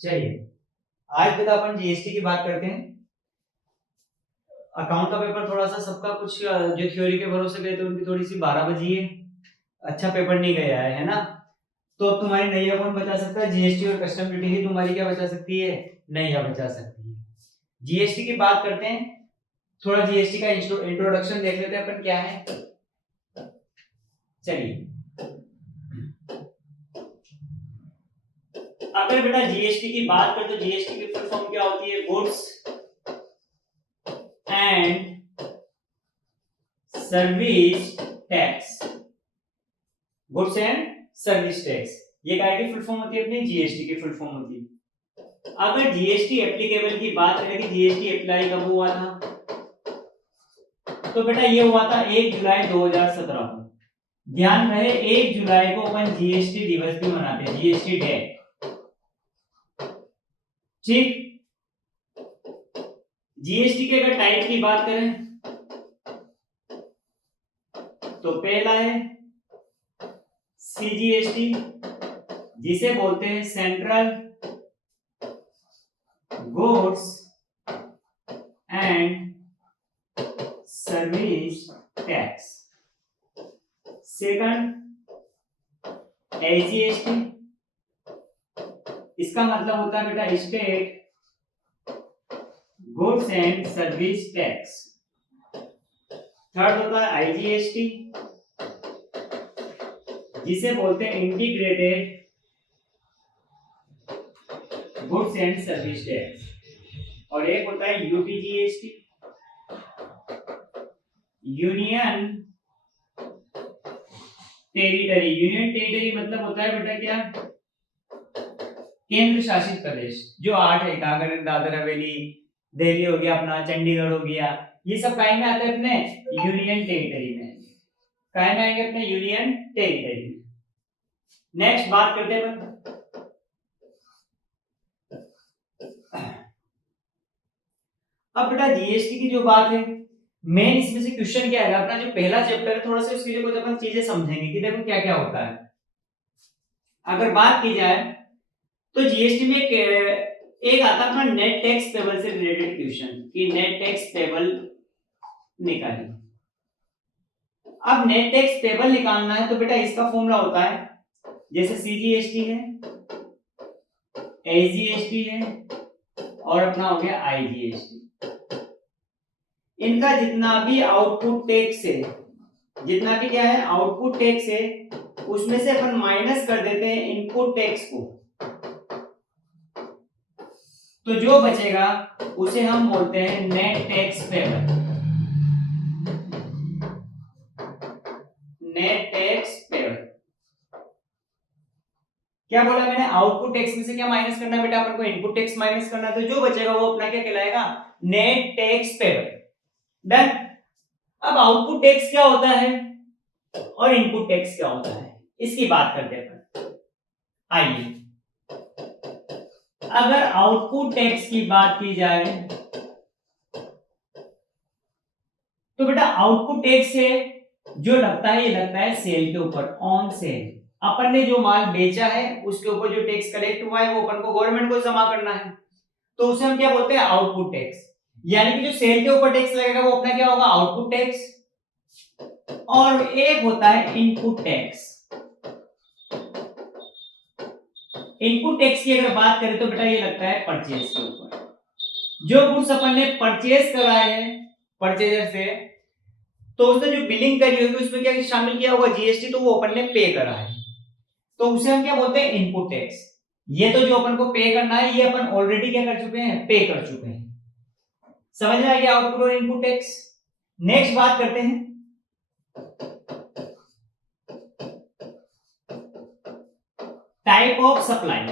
चलिए आज बेटा अपन जीएसटी की बात करते हैं। अकाउंट का पेपर थोड़ा सा सबका कुछ जो थ्योरी के भरोसे गए थे उनकी थोड़ी सी 12 बजी है, अच्छा पेपर नहीं गया है ना। तो अब तुम्हारी नैया कौन बचा सकता है? जीएसटी और कस्टम ड्यूटी ही तुम्हारी क्या बचा सकती है? नैया बचा सकती है। जीएसटी की बात करते हैं, थोड़ा जीएसटी का इंट्रोडक्शन देख लेते हैं अपन क्या है। चलिए अगर बेटा जीएसटी की बात करें तो जीएसटी की फुल फॉर्म क्या होती है? Goods and service tax. Goods and service tax ये काय की फुल फॉर्म होती है? अपनी जीएसटी की फुल फॉर्म होती है। अगर जीएसटी एप्लीकेबल की बात करें कि जीएसटी अप्लाई कब हुआ था, तो बेटा ये हुआ था 1 जुलाई 2017 को। ध्यान रहे 1 जुलाई को अपन जीएसटी दिवस भी मनाते हैं, जीएसटी डे। ठीक, जीएसटी के अगर टाइप की बात करें तो पहला है सीजीएसटी, जिसे बोलते हैं central goods and service tax. Second AGST, इसका मतलब होता है बेटा state goods and service tax. Third होता है आईजीएसटी, जिसे बोलते हैं integrated goods and service tax. और एक होता है UTGST, union territory. Union territory मतलब होता है बेटा क्या? केंद्र शासित प्रदेश। जो 8 है, कांगड़, दादर हवेली, दिल्ली हो गया, अपना चंडीगढ़ हो गया, ये सब काय में आते हैं? अपने यूनियन टेरिटरी में। काय में आएंगे? अपने यूनियन टेरिटरी में। नेक्स्ट बात करते हैं अब बेटा जीएसटी की जो बात है, मेन इसमें से क्वेश्चन क्या है? अपना जो पहला चैप्टर है थोड़ा सा उसके लिए कुछ अपन चीजें समझेंगे कि देखो क्या क्या होता है। अगर बात की जाए तो जीएसटी में एक आता था नेट टैक्स पेबल से रिलेटेड क्वेश्चन कि नेट टैक्स पेबल निकालिए। अब नेट टैक्स पेबल निकालना है तो बेटा इसका फॉर्मूला होता है जैसे सीजीएसटी है, एजीएसटी है और अपना हो गया आईजीएसटी। इनका जितना भी आउटपुट टैक्स है, जितना भी क्या है आउटपुट टैक्स है, उसमें से अपन माइनस कर देते हैं इनपुट टैक्स को। तो जो बचेगा उसे हम बोलते हैं net tax payable. Net tax payable क्या बोला मैंने? आउटपुट टैक्स में से क्या माइनस करना है बेटा? अपन को इनपुट टैक्स माइनस करना है, तो जो बचेगा वो अपना क्या कहलाएगा? Net tax payable. डन। अब आउटपुट टैक्स क्या होता है और इनपुट टैक्स क्या होता है, इसकी बात करते हैं अपन। आइए, अगर आउटपुट टैक्स की बात की जाए तो बेटा आउटपुट टैक्स से जो लगता है ये लगता है सेल के ऊपर, ऑन सेल। अपन ने जो माल बेचा है उसके ऊपर जो टैक्स कलेक्ट हुआ है वो अपन को गवर्नमेंट को जमा करना है, तो उसे हम क्या बोलते हैं? Output tax. यानी कि जो सेल के ऊपर टैक्स लगेगा वो अपना क्या होगा? Output tax. और एक होता है इनपुट टैक्स। इनपुट टैक्स की अगर बात करें तो बेटा ये लगता है परचेज के ऊपर। जो गुड्स अपन ने परचेज कराए हैं परचेजर से, तो उसने जो बिलिंग करी होगी उसमें क्या शामिल किया होगा? जीएसटी, तो वो अपन ने पे करा है, तो उसे हम क्या बोलते हैं? Input tax. ये तो जो अपन को पे करना है ये अपन ऑलरेडी क्या कर चुके हैं? पे कर चुके हैं। समझ में आ गया आउटपुट और इनपुट टैक्स। नेक्स्ट बात करते हैं टाइप ऑफ सप्लाई।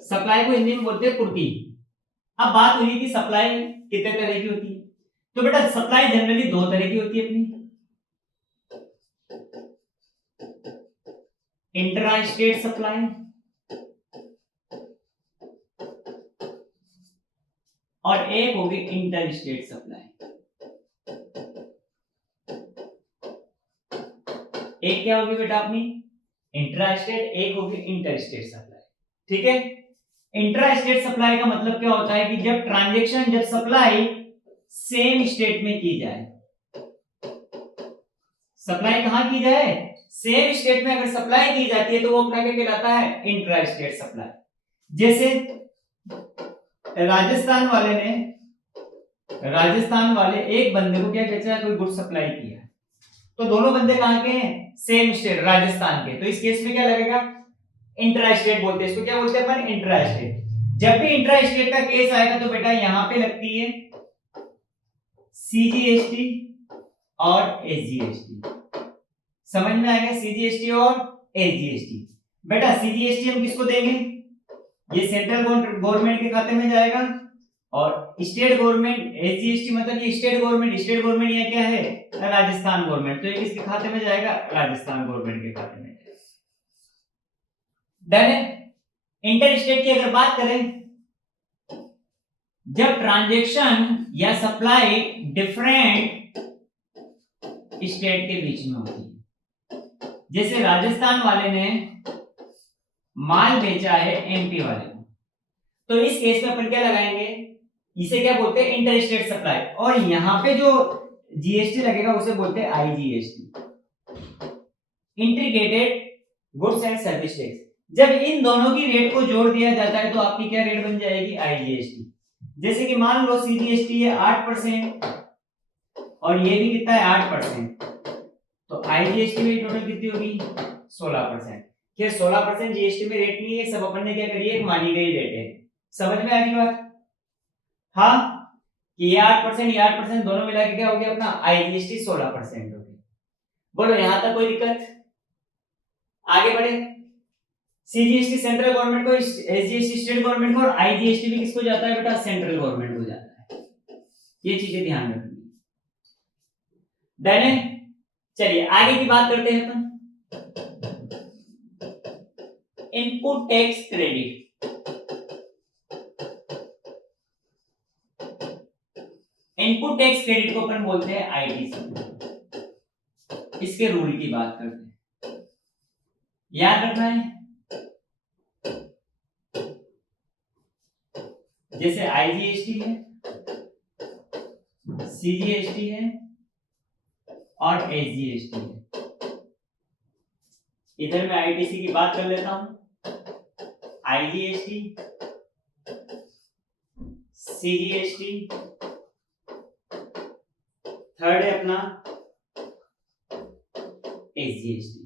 सप्लाई को हिंदी में बोलते हैं पूर्ति। अब बात हुई कि सप्लाई कितने तरह की होती है, तो बेटा सप्लाई जनरली 2 तरह की होती है अपनी। इंट्रा स्टेट सप्लाई और एक होगी इंटर स्टेट सप्लाई। एक क्या होगी बेटा अपनी? इंट्रा स्टेट, एक होगी इंटर स्टेट सप्लाई। ठीक है, इंट्रा स्टेट सप्लाई का मतलब क्या होता है कि जब सप्लाई सेम स्टेट में की जाए, सप्लाई कहां की जाए, सेम स्टेट में अगर सप्लाई की जाती है तो वो अपना क्या कहलाता है, इंट्रा स्टेट सप्लाई। जैसे राजस्थान वाले एक बंदे को क्या कहते हैं, कोई गुड सप्लाई किया, तो दोनों बंदे कहां के हैं, सेम स्टेट राजस्थान के, तो इस केस में क्या लगेगा, इंट्रा स्टेट बोलते हैं इसको, क्या बोलते हैं अपन, इंट्रा स्टेट। जब भी इंट्रा स्टेट का केस आएगा तो बेटा यहां पे लगती है सीजीएसटी और एसजीएसटी, समझ में आएगा, सीजीएसटी और एसजीएसटी। बेटा सीजीएसटी हम किसको देंगे, ये सेंट्रल गवर्नमेंट के खाते में जाएगा, और स्टेट गवर्नमेंट, एसजीएसटी मतलब ये स्टेट गवर्नमेंट ये क्या है, राजस्थान गवर्नमेंट, तो ये किसके खाते में जाएगा, राजस्थान गवर्नमेंट के खाते में। डन है। इंटर स्टेट की अगर बात करें, जब ट्रांजैक्शन या सप्लाई डिफरेंट स्टेट के बीच में होती है, जैसे राजस्थान वाले ने माल बेचा है एमपी वाले को, तो इस केस में अपन क्या लगाएंगे, इसे क्या बोलते हैं, इंटर स्टेट सप्लाई, और यहां पे जो जीएसटी लगेगा उसे बोलते हैं IGST, integrated goods and service tax. जब इन दोनों की रेट को जोड़ दिया जाता है तो आपकी क्या रेट बन जाएगी, आईजीएसटी। जैसे कि मान लो सीजीएसटी है 8% और ये भी कितना है 8%, तो आईजीएसटी में टोटल कितनी होगी 16%। क्या 16% जीएसटी में रेट नहीं है, सब अपन ने क्या करी है, मानी गई रेट है। समझ में आ गई बात, हाँ, कि ये 8% ये 8% दोनों मिला के क्या हो गया अपना आईजीएसटी 16% हो गया। बोलो यहां तक कोई दिक्कत, आगे बढ़े। सीजीएसटी सेंट्रल गवर्नमेंट को, एसजीएसटी स्टेट गवर्नमेंट को, और आईजीएसटी भी किसको जाता है बेटा, सेंट्रल गवर्नमेंट को जाता है। ये चीजें ध्यान रखनी। डन है, चलिए आगे की बात करते हैं अपन। Input tax credit, input tax credit को अपन बोलते हैं आईटीसी। इसके रूल की बात करते हैं, याद रखना है, जैसे आईजीएसटी है, सीजीएसटी है और एसजीएसटी है। इधर मैं आईटीसी की बात कर लेता हूं, आईजीएसटी, सीजीएसटी, थर्ड है अपना एसजीएसटी।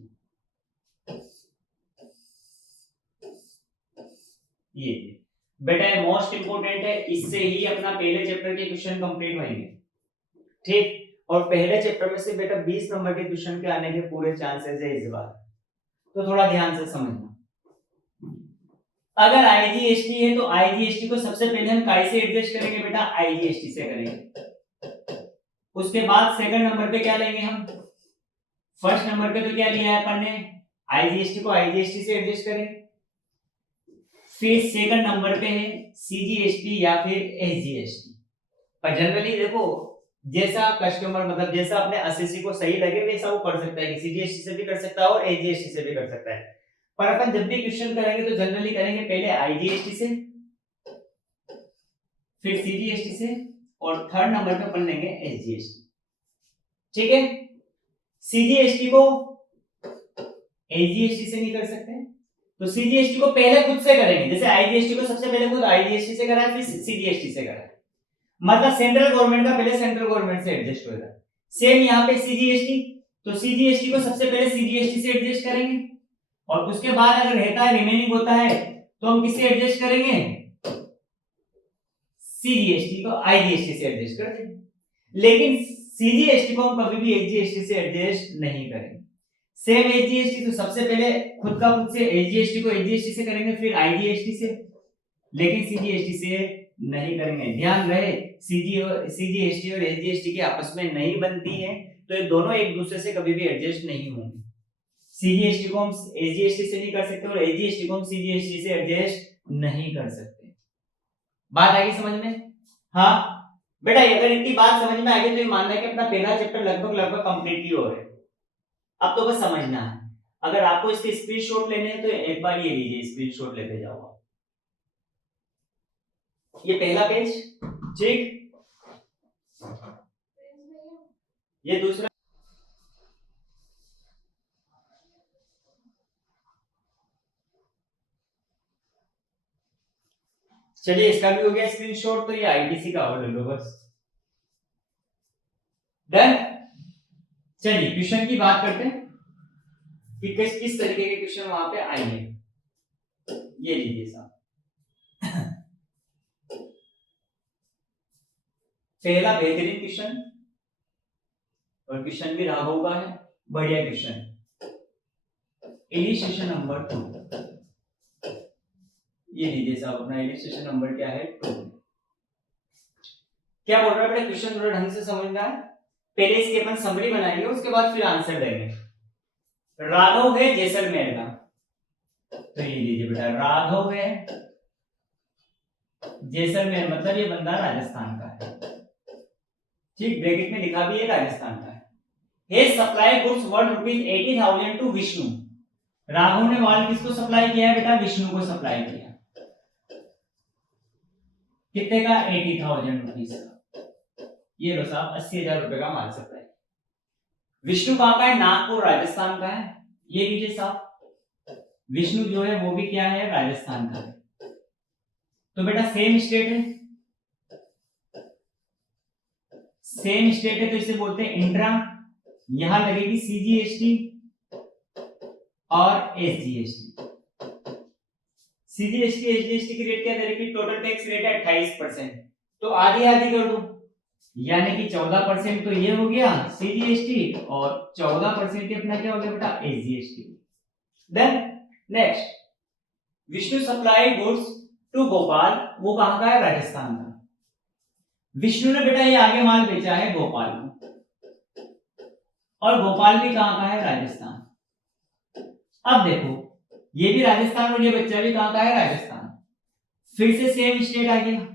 ये बेटा मोस्ट इंपोर्टेंट है, इससे ही अपना पहले चैप्टर के क्वेश्चन कंप्लीट होंगे, ठीक। और पहले चैप्टर में से बेटा 20 नंबर के क्वेश्चन के आने के पूरे चांसेस है इस बार, तो थोड़ा ध्यान से समझना। अगर आईजीएसटी है तो आईजीएसटी को सबसे पहले हम काय से एडजस्ट करेंगे बेटा, आईजीएसटी से करेंगे। उसके बाद सेकंड नंबर पे क्या लेंगे हम, फर्स्ट नंबर पे तो क्या लिया है अपन ने, आईजीएसटी को आईजीएसटी से एडजस्ट करें। फिर सेकंड नंबर पे है सीजीएसटी या फिर एसजीएसटी। पर जनरली देखो जैसा कस्टमर मतलब जैसा अपने असेसी को सही लगे वैसा वो कर सकता है, कि सीजीएसटी से भी कर सकता है और एसजीएसटी से भी कर सकता है। पर अपन जब भी क्वेश्चन करेंगे तो जनरली करेंगे पहले आईजीएसटी से, फिर सीजीएसटी से, और थर्ड नंबर पे अपन लेंगे एसजीएसटी। ठीक है, सीजीएसटी को एसजीएसटी से नहीं कर सकते, तो सीजीएसटी को पहले खुद से करेंगे। जैसे आईजीएसटी को सबसे पहले खुद आईजीएसटी से करा, फिर सीजीएसटी से करा, मतलब सेंट्रल गवर्नमेंट का पहले सेंट्रल गवर्नमेंट से एडजस्ट होगा। सेम यहाँ पे सीजीएसटी, तो सीजीएसटी को सबसे पहले सीजीएसटी से एडजस्ट करेंगे, और उसके बाद अगर रहता है रिमेनिंग होता है तो हम किससे एडजस्ट करेंगे, सीजीएसटी को आईजीएसटी से एडजस्ट कर देंगे। लेकिन सीजीएसटी को हम कभी भी एसजीएसटी से एडजस्ट नहीं करेंगे। सेम एसजीएसटी तो सबसे पहले खुद का खुद से एसजीएसटी को एसजीएसटी से करेंगे, फिर आईजीएसटी से, लेकिन सीजीएसटी से नहीं करेंगे। ध्यान रहे सीजीएसटी और एसजीएसटी की आपस में नहीं बनती है, तो ये दोनों एक दूसरे से कभी भी एडजस्ट नहीं होंगे। सीजीएसटी को हम एसजीएसटी से नहीं कर सकते और एसजीएसटी को हम सीजीएसटी से एडजस्ट नहीं कर सकते। बात आ गई समझ में? हाँ बेटा, अगर इतनी बात समझ में आ गई तो ये मानना है कि अपना पहला चैप्टर लगभग कंप्लीट ही हो रहा है। अब तो बस समझना है। अगर आपको इसके स्क्रीनशॉट लेने हैं तो एक बार ये लीजिए, स्क्रीनशॉट लेते जाओ आप। ये पहला पेज, ठीक, ये दूसरा, चलिए इसका भी हो गया स्क्रीनशॉट। तो ये आईटीसी का और ले लो बस, डन। चलिए क्वेश्चन की बात करते हैं कि किस तरीके के क्वेश्चन वहां पे आएंगे। ये लीजिए साहब, पहला बेहतरीन क्वेश्चन, और क्वेश्चन भी राघव का है, बढ़िया क्वेश्चन, इलिस्ट्रेशन नंबर 2। ये लीजिए साहब, अपना इलिस्ट्रेशन नंबर क्या है, 2। क्या बोल रहा है बेटा, क्वेश्चन थोड़ा ढंग से समझना है। पहले इसकी अपन समरी बनाएंगे, उसके बाद फिर आंसर देंगे। राघव है जैसलमेर का, तो ये लीजिए बेटा, राघव है जैसलमेर, मतलब ये बंदा राजस्थान का है, ठीक, ब्रैकेट में लिखा भी है राजस्थान का है। He supply goods worth ₹80,000 to Vishnu. Raghav ने माल किसको सप्लाई किया है बेटा, विष्णु को सप्लाई किया। कितने का, 80,000 रुपीज का। ये लो साहब, 80,000 रुपए का माल सप्लाई। विष्णु कहां का है, नागपुर राजस्थान का है। ये लीजिए साहब, विष्णु जो है वो भी क्या है, राजस्थान का है। तो बेटा सेम स्टेट है, सेम स्टेट है, तो इसे बोलते हैं इंट्रा। यहां लगेगी सीजीएसटी और एसजीएसटी। सीजीएसटी एसजीएसटी की रेट क्या दे रखी, टोटल टैक्स रेट है 28%, तो आधी आधी कर दो, यानी कि 14% तो ये हो गया सीजीएसटी, और 14% अपना क्या हो गया बेटा, SGST. Then next, Vishnu supply goods to Bhopal, वो कहां का है, राजस्थान का। विष्णु ने बेटा ये आगे माल बेचा है भोपाल को, और भोपाल भी कहां का है, राजस्थान। अब देखो, ये भी राजस्थान और ये बच्चा भी कहां का है, राजस्थान। फिर से सेम स्टेट आ गया,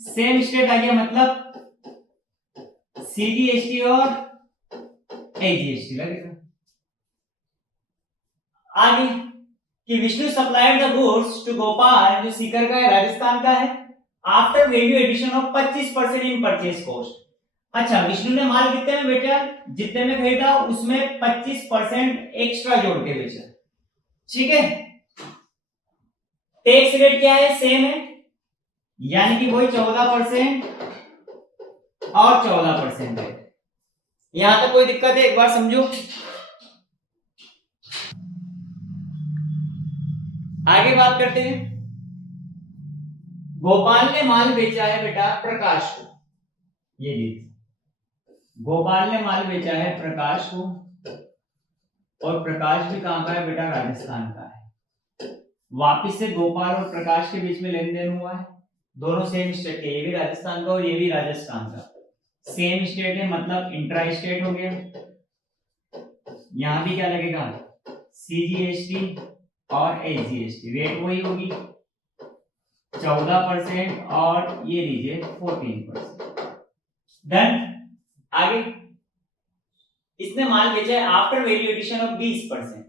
सेम स्टेट आ गया, मतलब सीजीएसटी और एजीएसटी लगेगा। आगे कि Vishnu supplied the goods to Gopal, जो सीकर का है, राजस्थान का है, after value addition of 25% in purchase cost. अच्छा, विष्णु ने माल कितने में बेचा, जितने में खरीदा उसमें 25% एक्स्ट्रा जोड़ के बेचा, ठीक है। टैक्स रेट क्या है, सेम है, यानी कि वही 14% और 14% है। यहां तक कोई दिक्कत है, एक बार समझो। आगे बात करते हैं, गोपाल ने माल बेचा है बेटा प्रकाश को, ये लीजिए, गोपाल ने माल बेचा है प्रकाश को, और प्रकाश भी कहां का है बेटा, राजस्थान का है। वापिस से गोपाल और प्रकाश के बीच में लेन देन हुआ है, दोनों सेम स्टेट के, ये भी राजस्थान का और ये भी राजस्थान का, सेम स्टेट है, मतलब इंट्रा स्टेट हो गया। यहां भी क्या लगेगा, सीजीएसटी और एसजीएसटी, रेट वही होगी 14% और ये लीजिए 14%। डन। आगे, इसने माल बेचा है आफ्टर वैल्यू एडिशन ऑफ 20%।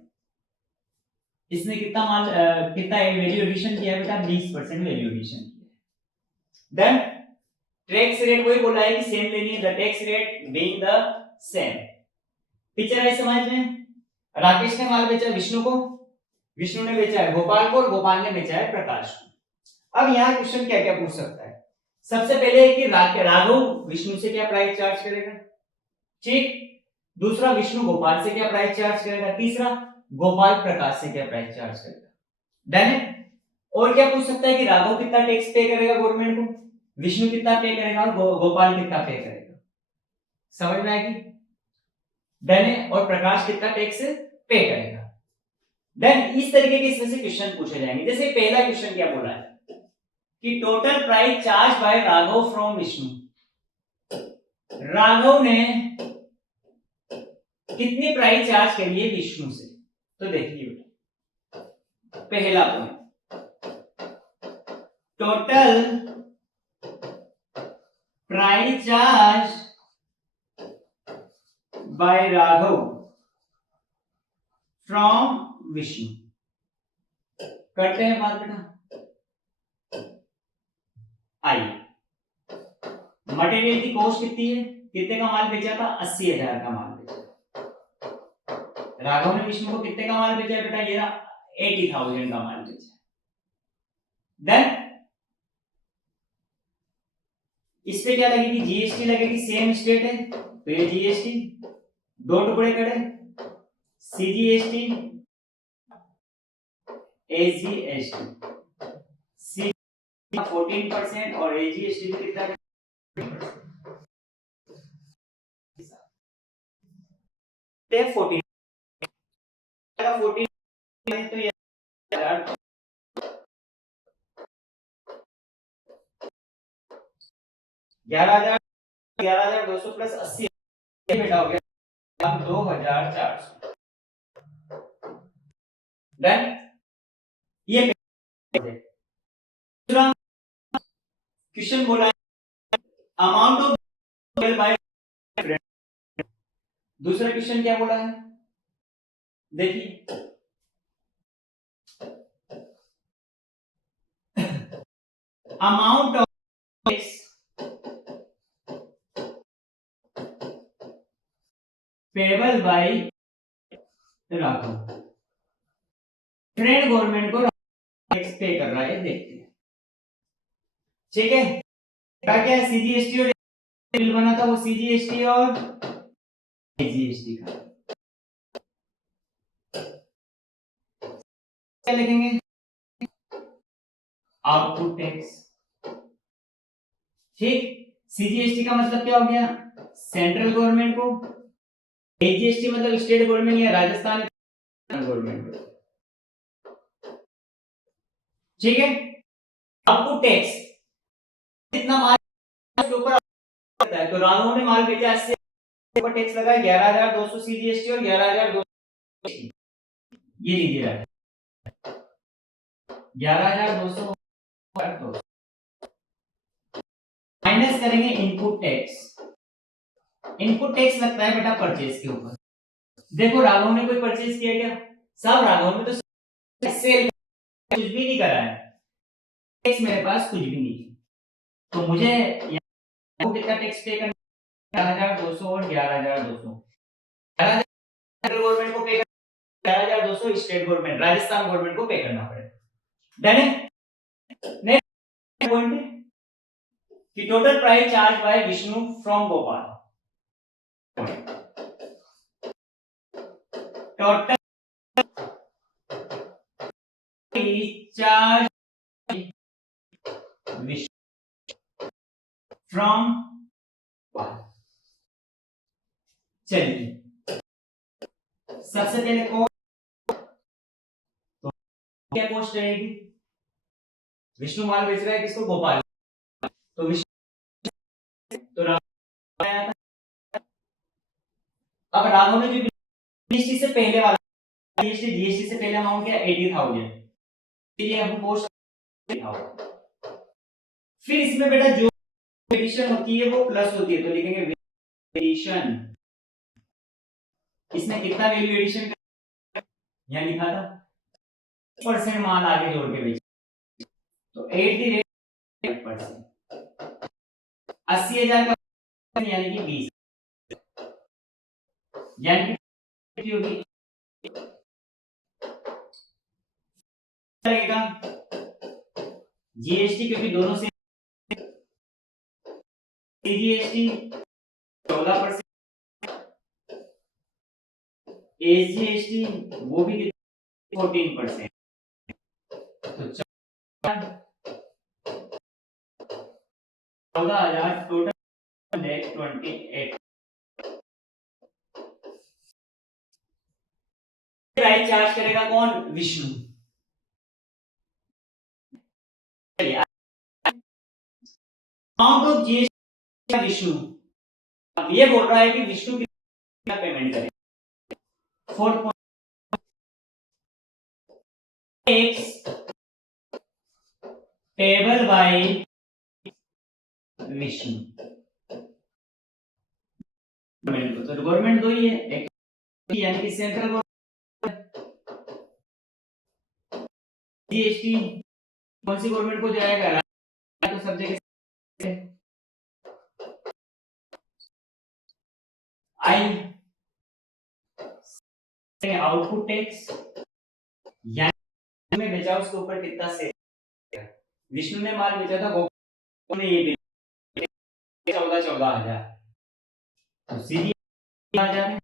इसने कितना माल कितना वैल्यू एडिशन किया बेटा, 20% वैल्यू एडिशन किया। देन टैक्स रेट वही बोला है कि सेम लेनी है, the tax rate being the same. Picture है समझ में। राकेश ने माल बेचा विष्णु को, विष्णु ने बेचा है गोपाल को, और गोपाल ने बेचा है प्रकाश को। अब यहाँ क्वेश्चन क्या क्या पूछ सकता है, सबसे पहले कि राघव विष्णु से क्या प्राइस चार्ज करेगा, ठीक। दूसरा, विष्णु गोपाल से क्या प्राइस चार्ज करेगा। तीसरा, गोपाल प्रकाश से क्या प्राइस चार्ज करेगा। डन है। और क्या पूछ सकता है कि राघव कितना टैक्स पे करेगा गवर्नमेंट को, विष्णु कितना पे करेगा, और गोपाल कितना पे करेगा। समझ में आएगी। डन है। और प्रकाश कितना टैक्स पे करेगा। देन इस तरीके के इसमें से क्वेश्चन पूछे जाएंगे। जैसे पहला क्वेश्चन क्या बोला है कि total price charge bye Raghav from Vishnu. Raghav ने कितनी प्राइस चार्ज करी है विष्णु से, तो देखिए पहला point, total price charge bye Raghav from Vishnu. करते हैं बात बेटा। आई मटेरियल की कॉस्ट कितनी है, कितने का माल बेचा था, 80,000 का माल बेचा। राघव ने विष्णु को कितने का माल बेचा है बेटा, ये 80,000 का माल बेचा। देन इस पे क्या लगेगी, जीएसटी लगेगी, सेम स्टेट है तो ये जीएसटी, दो टुकड़े करे, सीजीएसटी एजीएसटी, सी 14% और एजीएसटी कितना 14 तो ये 11,200 प्लस 80 बेटा हो गया 2,400। देन ये दूसरा क्वेश्चन बोला है अमाउंट ऑफ बाय, दूसरा क्वेश्चन क्या बोला है देखिए, amount of payable by Raghav, friend government को टैक्स पे कर रहा है, देखते हैं ठीक है। क्या क्या सीजीएसटी और बिल बना था वो सीजीएसटी और जीएसटी का, क्या लिखेंगे आउटपुट टैक्स, ठीक। सीजीएसटी का मतलब क्या हो गया, सेंट्रल गवर्नमेंट को, एजीएसटी मतलब स्टेट गवर्नमेंट या राजस्थान गवर्नमेंट को, ठीक है। आउटपुट टैक्स कितना माल के ऊपर आता है, तो राघव ने माल बेचा 80 ऊपर टैक्स लगा 11,200 सीजीएसटी और 11,200 ये लीजिए 11,200 माइनस करेंगे इनपुट टैक्स, इनपुट टैक्स लगता है बेटा परचेज के ऊपर। देखो राघव ने कोई परचेज किया क्या, सब राघव ने तो सेल कुछ भी नहीं करा है, टैक्स मेरे पास कुछ भी नहीं है, तो मुझे यहाँ कितना टैक्स पे करना 11,200 और 11,200, सेंट्रल गवर्नमेंट को पे करना 11,200, स्टेट गवर्नमेंट राजस्थान गवर्नमेंट को पे करना पड़ेगा। डन है। नेक्स्ट पॉइंट कि total price charge bye Vishnu from Bhopal, total charge Vishnu from, चलिए सबसे पहले कॉस्ट, तो क्या कॉस्ट रहेगी, विष्णु माल बेच रहा है किसको, भोपाल, तो विष्णु तो राघव आया था। अब राघव ने जो जीएसटी से पहले वाला जीएसटी से पहले अमाउंट क्या 80,000, इसलिए हम कॉस्ट, फिर इसमें बेटा जो एडिशन होती है वो प्लस होती है, तो लिखेंगे एडिशन, इसमें कितना वैल्यू एडिशन यहां लिखा था परसेंट माल आगे जोड़ के बेच, तो 80% 80,000 का यानी कि 20, यानी कि होगी लगेगा जीएसटी, क्योंकि दोनों से सीजीएसटी 14%, एसजीएसटी वो भी 14%, तो 14,000 टोटल 28 प्राइस चार्ज करेगा कौन, Vishnu. Amount of GST Vishnu, अब ये बोल रहा है कि विष्णु कितना पेमेंट करे, 4 टेबल बाय विष्णु, गवर्नमेंट को, तो गवर्नमेंट दो ही है, एक यानी कि सेंट्रल गवर्नमेंट। जीएसटी कौन सी गवर्नमेंट को जाएगा, तो सब जगह। आई आउटपुट टैक्स, यानी में बेचा उसके ऊपर कितना से, विष्णु ने माल बेचा था, गोपाल ने ये 14,000, तो सीधी 1000 है,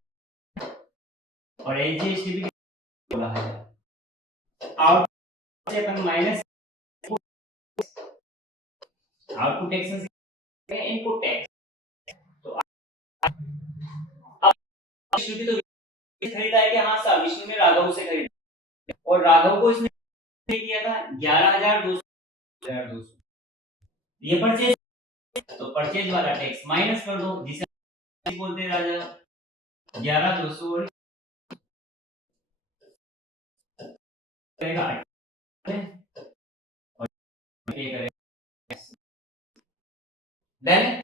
और एजीएसटी भी 16,000। आउटपुट से अपन माइनस आउटपुट टैक्स से इनपुट टैक्स, तो अब विष्णु की तो खरीदा है कि हाँ साहब, विष्णु ने राघव से खरीदा, और राघव को इसने किया था 11,200, ये परचेज, तो परचेज वाला टैक्स माइनस कर दो, जिसे बोलते हैं राजा 11,200 और पे करेगा, then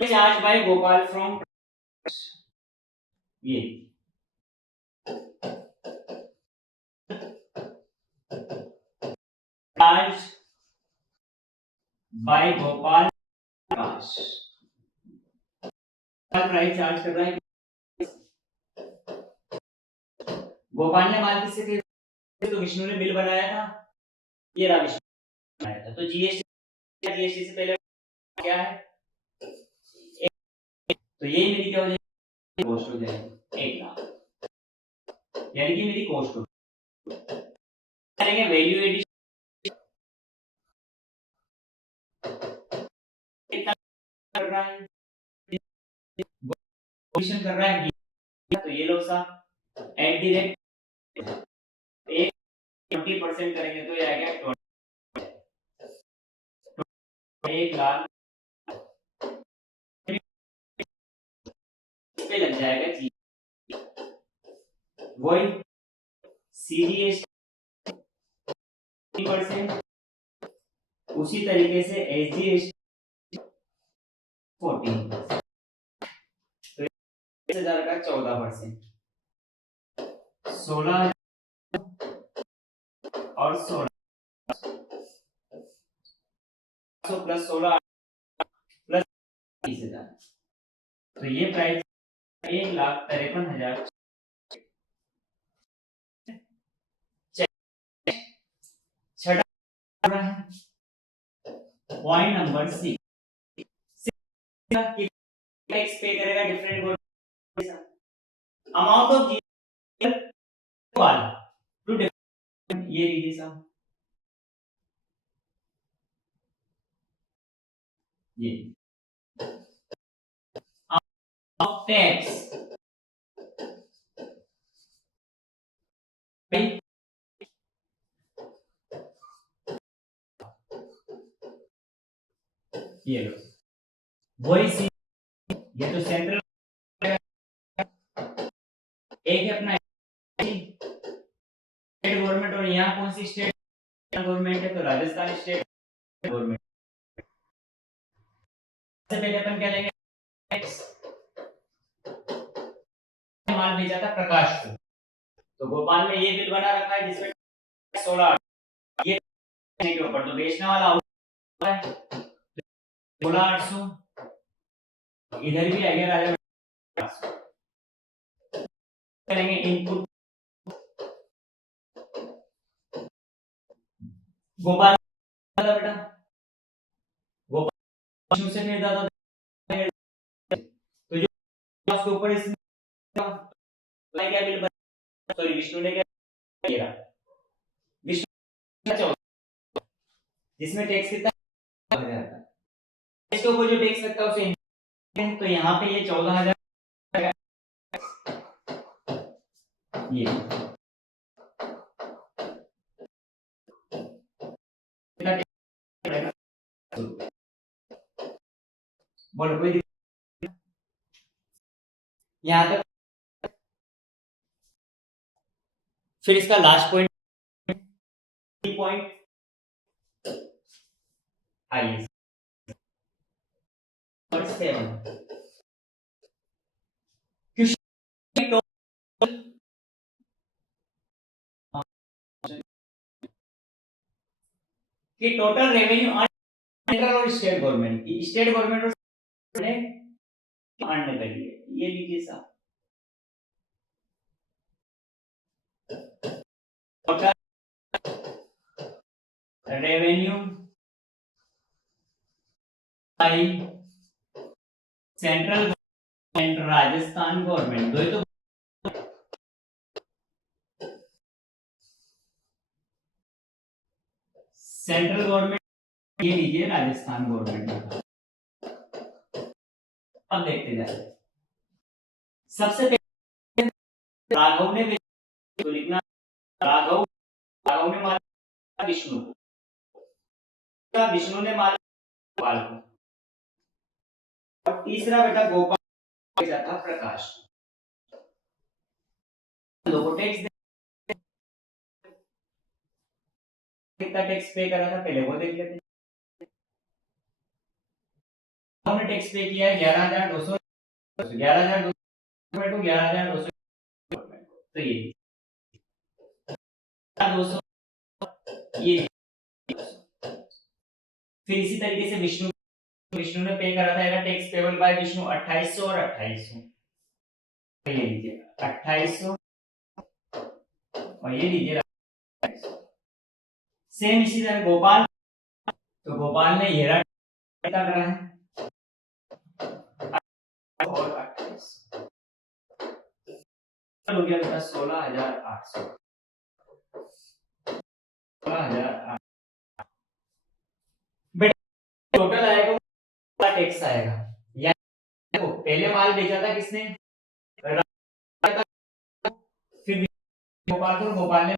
charge by Gopal from, ये charge by Gopal price charge कर रहा है, गोपाल ने माल किससे खरीदा, तो विष्णु ने बिल बनाया था, ये रहा विष्णु बनाया था, तो जीएसटी से पहले क्या है, तो यही मेरी क्या हो जाएगी, कॉस्ट हो जाएगी 1,00,000, यानी कि मेरी कॉस्ट हो, करेंगे वैल्यू एडिशन, कितना कर रहा है, एडिशन कर रहा है, तो ये लोग सा एट दी रेट 20% करेंगे, तो ये आ गया 1,00,000 पे लग जाएगा जी, वही सीजीएसटी 30%, उसी तरीके से एसजीएसटी 14%, तो 10,000 का 14%, 16 और 16 प्लस 16 प्लस 30,000, तो ये प्राइस 1,53,000। छठा पॉइंट नंबर 6, टैक्स पे करेगा different government, amount of GST to different, ये लीजिए साहब, ये ऑफ टैक्स ये लो, वही सी, ये तो सेंट्रल, एक है अपना स्टेट गवर्नमेंट, और यहाँ कौन सी स्टेट गवर्नमेंट है, तो राजस्थान स्टेट गवर्नमेंट। सबसे पहले अपन क्या लेंगे, टैक्स, माल भेजा था प्रकाश को, तो गोपाल ने ये बिल बना रखा है जिसमें 16, ये के ऊपर, तो बेचने वाला होता है 16,800, इधर भी आ गया राजा, करेंगे इनपुट, गोपाल बेटा, गोपाल से खरीदा था, तो जो उसके ऊपर इसमें क्या बिल बना, सॉरी विष्णु ने क्या किया, विष्णु का 14, जिसमें टैक्स कितना हो जाता है, इसके ऊपर जो टैक्स लगता है उसे, तो यहाँ पे ये 14,000, ये बोलो कोई, यहाँ तक फिर इसका लास्ट पॉइंट आइए 7 कि टोटल रेवेन्यू सेंट्रल और स्टेट गवर्नमेंट की, स्टेट गवर्नमेंट और ने अर्न करी है, ये लीजिए साहब total revenue by central government Rajasthan government, दो ही तो सेंट्रल गवर्नमेंट, ये लीजिए राजस्थान गवर्नमेंट। अब देखते जाए, सबसे पहले राघव ने तो लिखना राघव, राघव ने मारा विष्णु को, विष्णु ने मारा गोपाल को, और तीसरा बेटा गोपाल भेजा था प्रकाश। लोगों टैक्स कितना टैक्स पे करा था पहले वो देख लेते हैं। हमने टैक्स पे किया है 11,200, 11,200 को 11,200, तो ये 200, ये फिर इसी तरीके से विष्णु, विष्णु ने पे करा था टैक्स पेबल बाय विष्णु 2800 और 2800, तो ये लीजिए 2800 और ये लीजिए 2800। सेम इसी तरह गोपाल, तो गोपाल ने हेरा करा है और 2800 हो गया बेटा 16,800, 16,800 बेटा टोटल आएगा, टैक्स आएगा। यानी देखो पहले माल बेचा था किसने, फिर गोपाल को, गोपाल ने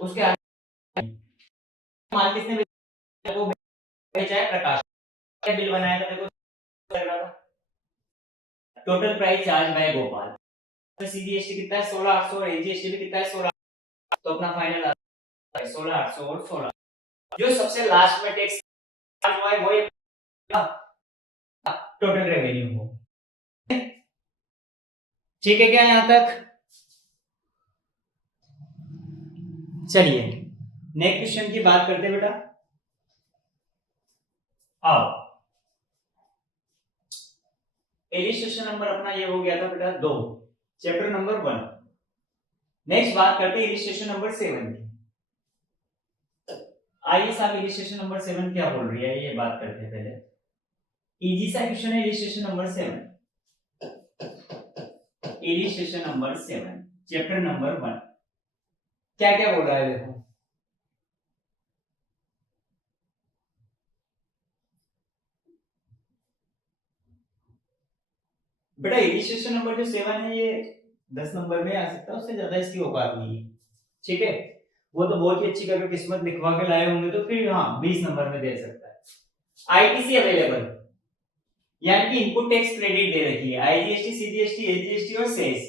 उसके आगे माल किसने बेचा, वो बेचा है प्रकाश, बिल बनाया था देखो लग रहा था, total price charge by Gopal, CGST कितना है 16,800 और एजीएसटी भी कितना है 16, तो अपना फाइनल आ रहा है 16,800 और 16। जो सबसे लास्ट में टैक्स चार्ज हुआ है वो टोटल रेवेन्यू हो। ठीक है क्या यहां तक? चलिए नेक्स्ट क्वेश्चन की बात करते हैं बेटा। आओ इलिस्ट्रेशन नंबर अपना ये हो गया था बेटा 2, चैप्टर नंबर 1। नेक्स्ट बात करते हैं इलिस्ट्रेशन नंबर 7 की। आइए साहब इलिस्ट्रेशन नंबर 7 क्या बोल रही है ये बात करते हैं पहले। इजी सा क्वेश्चन है illustration number 7, illustration number 7 chapter number 1 क्या क्या बोल रहा है देखो। बेटा इलिस्ट्रेशन नंबर जो 7 है ये 10 नंबर में आ सकता है, उससे ज्यादा इसकी औकात नहीं है, ठीक है। वो तो बहुत ही अच्छी करके किस्मत लिखवा के लाए होंगे तो फिर हाँ 20 नंबर में दे सकता है। आईटीसी अवेलेबल, यानी कि इनपुट टैक्स क्रेडिट दे रखी है, आईजीएसटी, सीजीएसटी, एजीएसटी और सेस।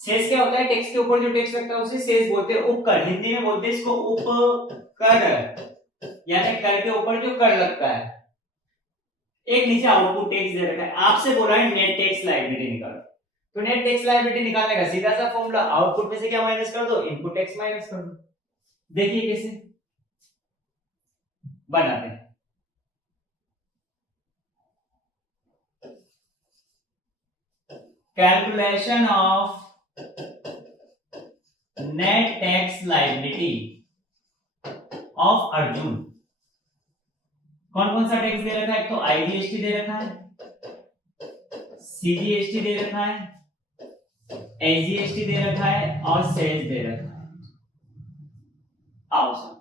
सेस क्या होता है, टैक्स के ऊपर जो टैक्स लगता है उसे सेस बोलते हैं, उपकर, हिंदी में बोलते हैं इसको उपकर, यानी कर के ऊपर जो कर लगता है। एक नीचे आउटपुट टैक्स दे रखा है, आपसे बोला है नेट टैक्स लायबिलिटी निकालो, तो नेट टैक्स लायबिलिटी निकालने का सीधा सा फॉर्मूला, आउटपुट में से क्या माइनस कर दो, इनपुट टैक्स माइनस कर दो। देखिए कैसे बनाते हैं। Calculation of net tax liability of Arjun. कौन कौन सा टैक्स दे रखा है, एक तो आईजीएसटी दे रखा है, सीजीएसटी दे रखा है, एजीएसटी दे रखा है और सेस दे रखा है। आओ सर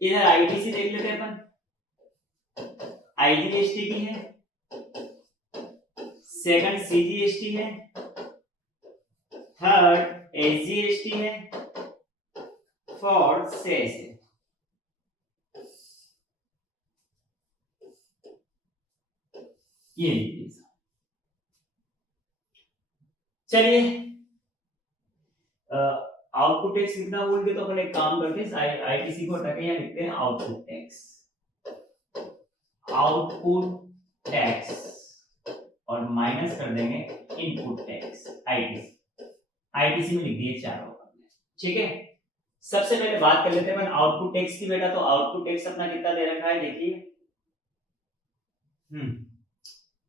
इधर आईटीसी देख लेते हैं अपन, आईजीएसटी की है, सेकंड सीजीएसटी है, थर्ड एसजीएसटी है, फोर्थ सेस है। ये चलिए आउटपुट टैक्स लिखना भूल गए तो अपन एक काम करते हैं, आईटीसी को हटा के यहाँ लिखते हैं आउटपुट टैक्स, आउटपुट टैक्स और माइनस कर देंगे इनपुट टैक्स आईटीसी, आईटीसी में लिख दिए चारों। ठीक है, सबसे पहले बात कर लेते हैं अपन आउटपुट टैक्स की बेटा। तो आउटपुट टैक्स अपना कितना दे रखा है देखिए,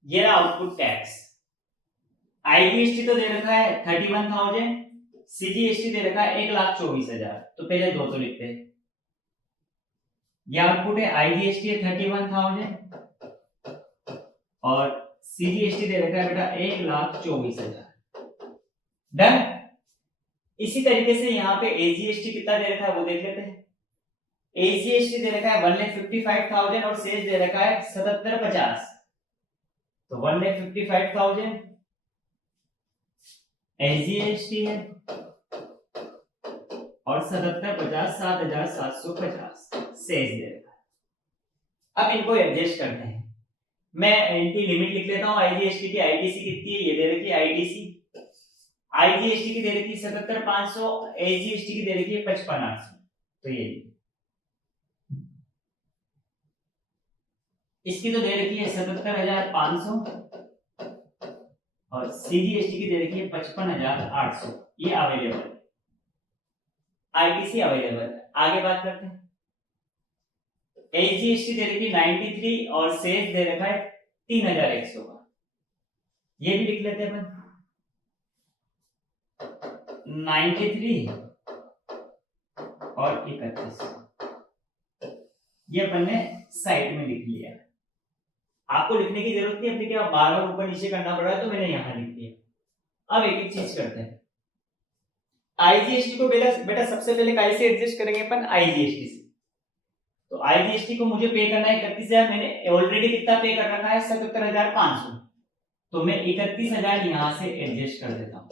ये रहा आउटपुट टैक्स। आईजीएसटी तो दे रखा है 31,000, सीजीएसटी दे रखा है 1,24,000। तो पहले दो तो लिखते हैं, ये आउटपुट है, आईजीएसटी है 31,000 और सीजीएसटी दे रखा है बेटा 1,24,000। डन। इसी तरीके से यहाँ पे एजीएसटी कितना दे रखा है वो देख लेते हैं। एजीएसटी दे रखा है 1,55,000 और शेष दे रखा है 7750। तो 1,55,000 एजीएसटी है और 7750 7,750 शेष दे रखा है। अब इनको एडजस्ट करते हैं। मैं इनकी लिमिट लिख लेता हूं। आईजीएसटी की आईटीसी कितनी है, ये दे रखी है आईटीसी, आईजीएसटी की दे रखी है 77,500, एजीएसटी की दे रखी है 55,800। तो ये इसकी तो दे रखी है 77,500 और सीजीएसटी की दे रखी है 55,800। ये अवेलेबल है, आईटीसी अवेलेबल है। आगे बात करते हैं। एजीएसटी दे रखी है 93 और शेष दे रखा है 3,100 का। ये भी लिख लेते हैं अपन, 93 और 31। ये अपन ने साइड में लिख लिया। आपको लिखने की जरूरत नहीं, अपने क्या बार बार ऊपर नीचे करना पड़ रहा है, तो मैंने यहां लिख दिया। अब एक एक चीज करते हैं। आईजीएसटी को बेटा सबसे पहले काहे से एडजस्ट करेंगे अपन, आईजीएसटी से। तो आईजीएसटी को मुझे पे करना है 31,000, मैंने ऑलरेडी कितना पे कर रखा है 77,500। तो मैं 31,000 यहां से एडजस्ट कर देता हूं।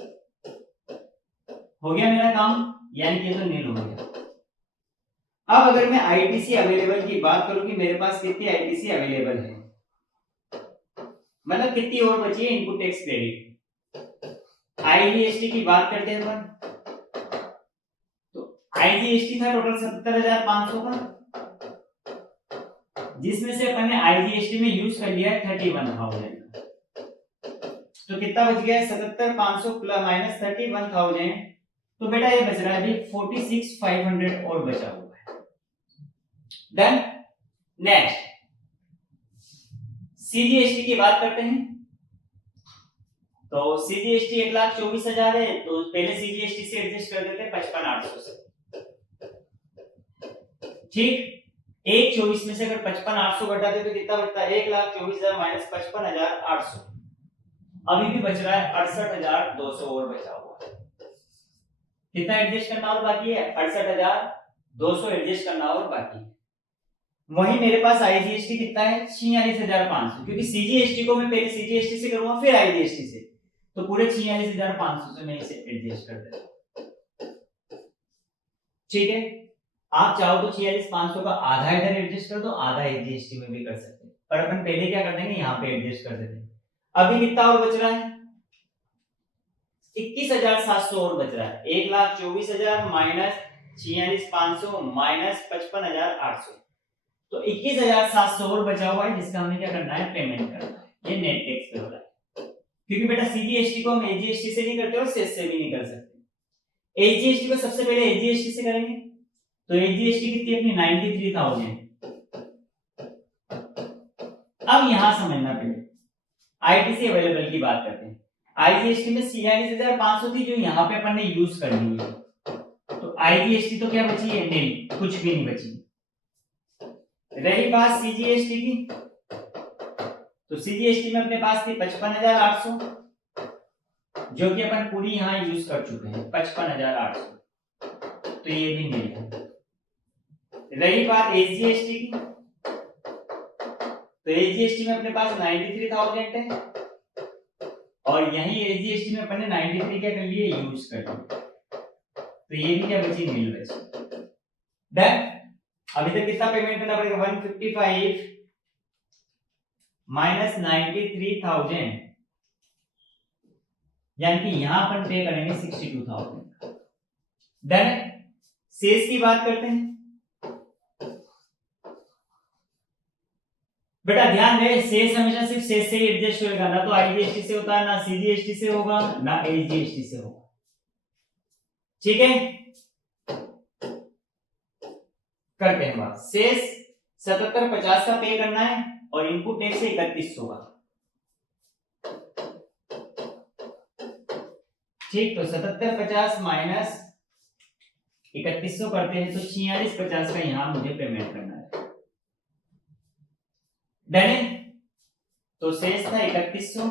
हो गया मेरा काम, यानी कि तो नील हो गया। अब अगर मैं आईटीसी अवेलेबल की बात करूं कि मेरे पास कितनी आईटीसी अवेलेबल है, मतलब कितनी और बची है इनपुट टैक्स क्रेडिट। आईजीएसटी की बात करते हैं अपन। तो आईजीएसटी था टोटल 77,500 का, जिसमें से अपन ने आईजीएसटी में यूज कर लिया है 31,000। तो कितना बच गया है 77,500 प्लस माइनस 31,000। तो बेटा ये बच रहा है अभी 46,500 और बचा हुआ है। डन। नेक्स्ट सीजीएसटी की बात करते हैं। तो सीजीएसटी 1,24,000 है, तो पहले सीजीएसटी से एडजस्ट कर देते हैं 55,800 से। ठीक, 1,24 में से अगर 55,800 घटाते तो कितना बचता है, 1,24,000 माइनस 55,800। अभी भी बच रहा है 68,200 और बचा हुआ है। कितना एडजस्ट करना और बाकी है, 68,200 एडजस्ट करना और बाकी है। वही मेरे पास आईजीएसटी कितना है 46,500, क्योंकि सीजीएसटी को मैं पहले सीजीएसटी से करूंगा फिर आईजीएसटी से, तो पूरे 46,500 से मैं इसे एडजस्ट कर देता हूं। ठीक है, आप चाहो तो 46,500 का आधा इधर एडजस्ट कर दो, आधा आईजीएसटी में भी कर सकते हैं, पर अपन पहले क्या कर देंगे, यहाँ पे एडजस्ट कर देते हैं। अभी कितना और बच रहा है, 21,700 और बच रहा है। 1,24,000 माइनस 46,500 माइनस 55,800, तो 21,700 और बचा हुआ है, जिसका हमें क्या करना है, पेमेंट करना है। ये नेट टैक्स पे हो रहा है, क्योंकि बेटा सीजीएसटी को हम एजीएसटी से नहीं करते और सेस से भी नहीं कर सकते। एजीएसटी को सबसे पहले एजीएसटी से करेंगे। तो एजीएसटी कितनी अपनी 93,000। अब यहां समझना पड़ेगा, आईटीसी अवेलेबल की बात करते हैं। आईजीएसटी में 46,500 थी, जो यहाँ पे अपन ने यूज कर ली है। तो आईजीएसटी तो क्या बची है, नहीं, कुछ भी नहीं बची। रही बात सीजीएसटी की, तो सीजीएसटी में अपने पास थी 55,800, जो कि अपन पूरी यहाँ यूज कर चुके हैं 55,800, तो ये भी नहीं है। रही बात एजीएसटी की, तो एजीएसटी में अपने पास 93,000 है और यही एजीएसटी में अपन ने 93 क्या कर लिए, यूज कर लिया, तो ये भी क्या बची, नील बची। डन। अभी तक कितना पेमेंट करना पड़ेगा, 155 माइनस 93,000, यानी कि यहां अपन पे करेंगे 62,000। डन। शेष की बात करते हैं। बेटा ध्यान दे, शेष हमेशा सिर्फ शेष से ही एडजस्ट होगा, ना तो आईजीएसटी से होता है, ना सीजीएसटी से होगा, ना एसजीएसटी से होगा। ठीक है, करते हैं बात। शेष 7750 का पे करना है और इनपुट टैक्स से 3100 का। ठीक, तो 7750 माइनस 3100 करते हैं तो 4650 का यहां मुझे पेमेंट करना है। डन। तो शेष था 3100,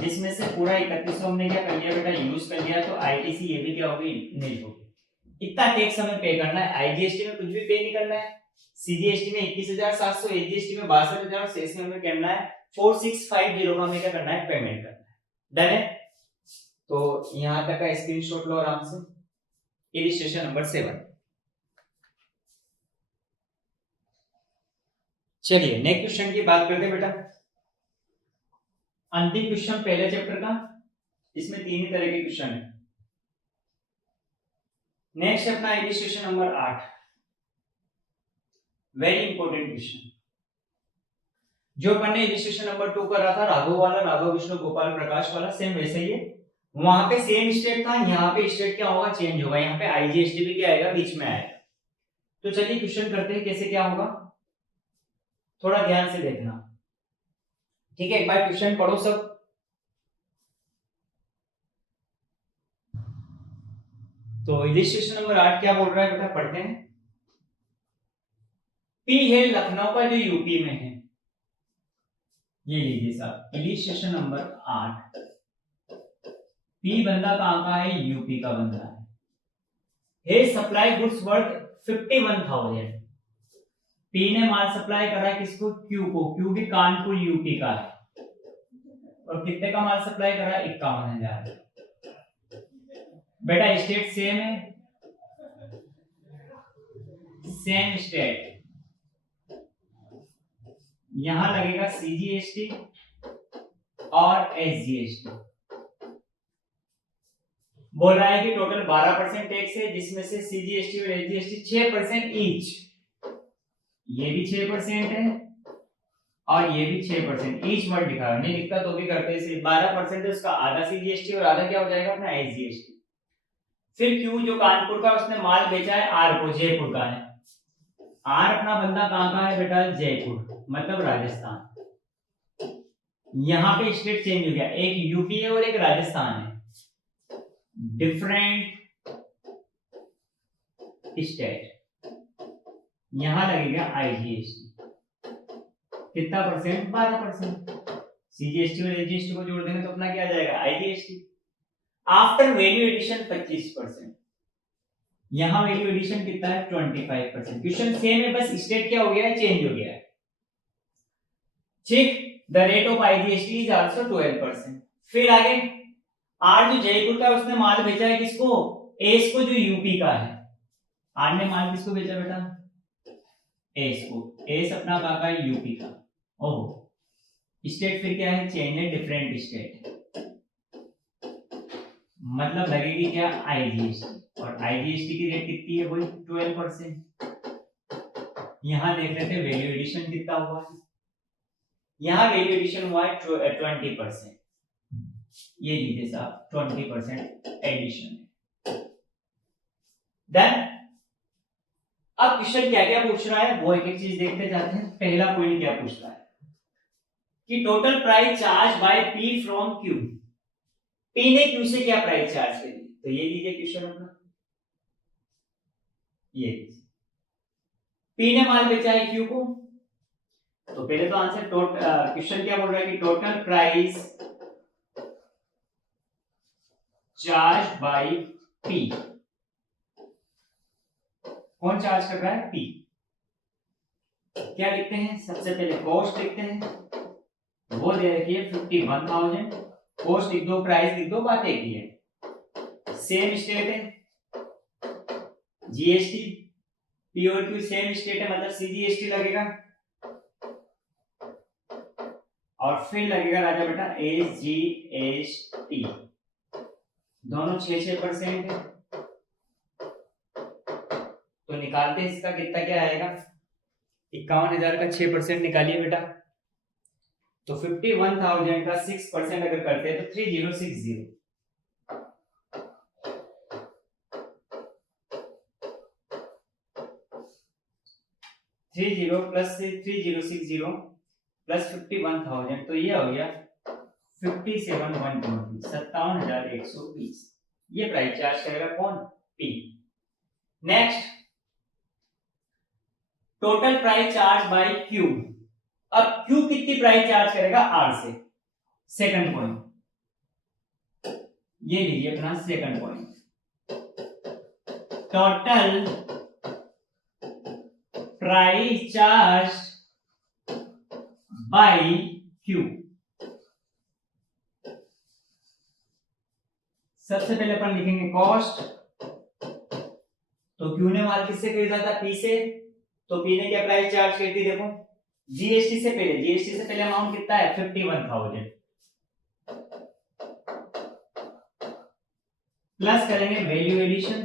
जिसमें से पूरा 3100 हमने क्या कर लिया बेटा, यूज कर लिया, तो आईटीसी ये भी क्या होगी, नहीं होगी। इतना टैक्स हमें पे करना है। आईजीएसटी में कुछ भी पे नहीं करना है, सीजीएसटी में 21700, एसजीएसटी में 62000, शेष में हमें करना है 4650 का हमें क्या करना है, पेमेंट करना है। डन है। तो यहां तक का स्क्रीनशॉट लो आराम से। Illustration number 7। चलिए नेक्स्ट क्वेश्चन की बात करते हैं बेटा। अंतिम क्वेश्चन पहले चैप्टर का, इसमें 3 ही तरह के क्वेश्चन है। नेक्स्ट अपना illustration number 8, very important question. जो अपन ने इलिस्ट्रेशन नंबर 2 कर रहा था, राघव वाला, राघव विष्णु गोपाल प्रकाश वाला, सेम वैसे ही है। वहां पे सेम स्टेट था, यहाँ पे स्टेट क्या होगा, चेंज होगा। यहाँ पे आईजीएसटी भी क्या आएगा, बीच में आएगा। तो चलिए क्वेश्चन करते हैं कैसे क्या होगा, थोड़ा ध्यान से देखना। ठीक है, एक बार क्वेश्चन पढ़ो सब। तो इलिस्ट्रेशन नंबर 8 क्या बोल रहा है बेटा, पढ़ते हैं। पी है लखनऊ का, जो यूपी में है। ये लीजिए साहब, इलिस्ट्रेशन नंबर 8। पी बंदा कहां का है, यूपी का बंदा है। He supply goods worth 51,000। P ने माल सप्लाई करा है किसको, क्यू को। क्यू भी कानपुर यूपी का है, और कितने का माल सप्लाई करा है, 51,000। बेटा स्टेट सेम है, सेम स्टेट। यहां लगेगा सीजीएसटी और एसजीएसटी। बोल रहा है कि टोटल 12% टैक्स है, जिसमें से सीजीएसटी और एसजीएसटी 6% ईच। ये भी 6% है और ये भी 6%। ईच वर्ड लिखा है, नहीं लिखता तो भी करते हैं। 12% है, उसका आधा सीजीएसटी और आधा क्या हो जाएगा अपना एसजीएसटी। फिर क्यू जो कानपुर का, उसने माल बेचा है आर को, जयपुर का है। आर अपना बंदा कहां का है बेटा, जयपुर, मतलब राजस्थान। यहां पे स्टेट चेंज हो गया, एक यूपी है और एक राजस्थान है, डिफरेंट स्टेट। यहां लगेगा आईजीएसटी, कितना परसेंट, 12%। सीजीएसटी और एसजीएसटी को जोड़ देंगे तो अपना क्या आ जाएगा, आईजीएसटी। After value addition 25%। यहां वैल्यू एडिशन कितना है, 25%। क्वेश्चन सेम है, बस स्टेट क्या हो गया है, चेंज हो गया है। ठीक, the rate of IGST is also 12%। फिर आगे आर जो जयपुर का, उसने माल बेचा है किसको, एस को, जो यूपी का है। आर ने माल किसको बेचा बेटा, एस को। एस अपना काका है यूपी का। ओह, स्टेट फिर क्या है, चेंज है, डिफरेंट स्टेट, मतलब लगेगी क्या, आईजीएसटी। और आईजीएसटी की रेट कितनी है, वही 12%। यहां देख लेते हैं वैल्यू एडिशन कितना हुआ है। यहां वैल्यू एडिशन हुआ है 20%। ये लीजिए साहब, 20% एडिशन। देन अब क्वेश्चन क्या क्या पूछ रहा है, वो एक एक चीज देखते जाते हैं। पहला पॉइंट क्या पूछ रहा है कि total price charge by P from Q. P ने क्यू से क्या प्राइस चार्ज करी, तो ये लीजिए क्वेश्चन अपना। ये पी ने माल बेचा है क्यू को, तो पहले तो आंसर क्वेश्चन क्या बोल रहा है कि total price charge by P. कौन चार्ज कर रहा है, पी। क्या लिखते हैं, सबसे पहले कॉस्ट लिखते हैं, वो दे रखी है 51,000। कॉस्ट लिख दो, प्राइस लिख दो, बात एक ही है। सेम स्टेट है, जीएसटी, पी और क्यू सेम स्टेट है, मतलब सीजीएसटी लगेगा। और फिर लगेगा राजा बेटा एसजीएसटी, दोनों 6-6% है। निकालते हैं इसका कितना क्या आएगा 51,000 का 6% निकालिए बेटा तो 51,000 का 6% अगर करते हैं तो 3060 30 प्लस 3060 प्लस 51,000 तो ये हो गया 57,120 57,120 ये प्राइस चार्ज करेगा कौन P. Next total price charge bye Q. अब क्यू कितनी प्राइस चार्ज करेगा आर से। सेकंड पॉइंट ये लीजिए अपना second point total price charge bye Q. सबसे पहले अपन लिखेंगे कॉस्ट तो क्यू ने माल किससे खरीदा था पी से तो पी ने क्या प्राइस चार्ज कर दी देखो जीएसटी से पहले अमाउंट कितना है 51,000 प्लस करेंगे वैल्यू एडिशन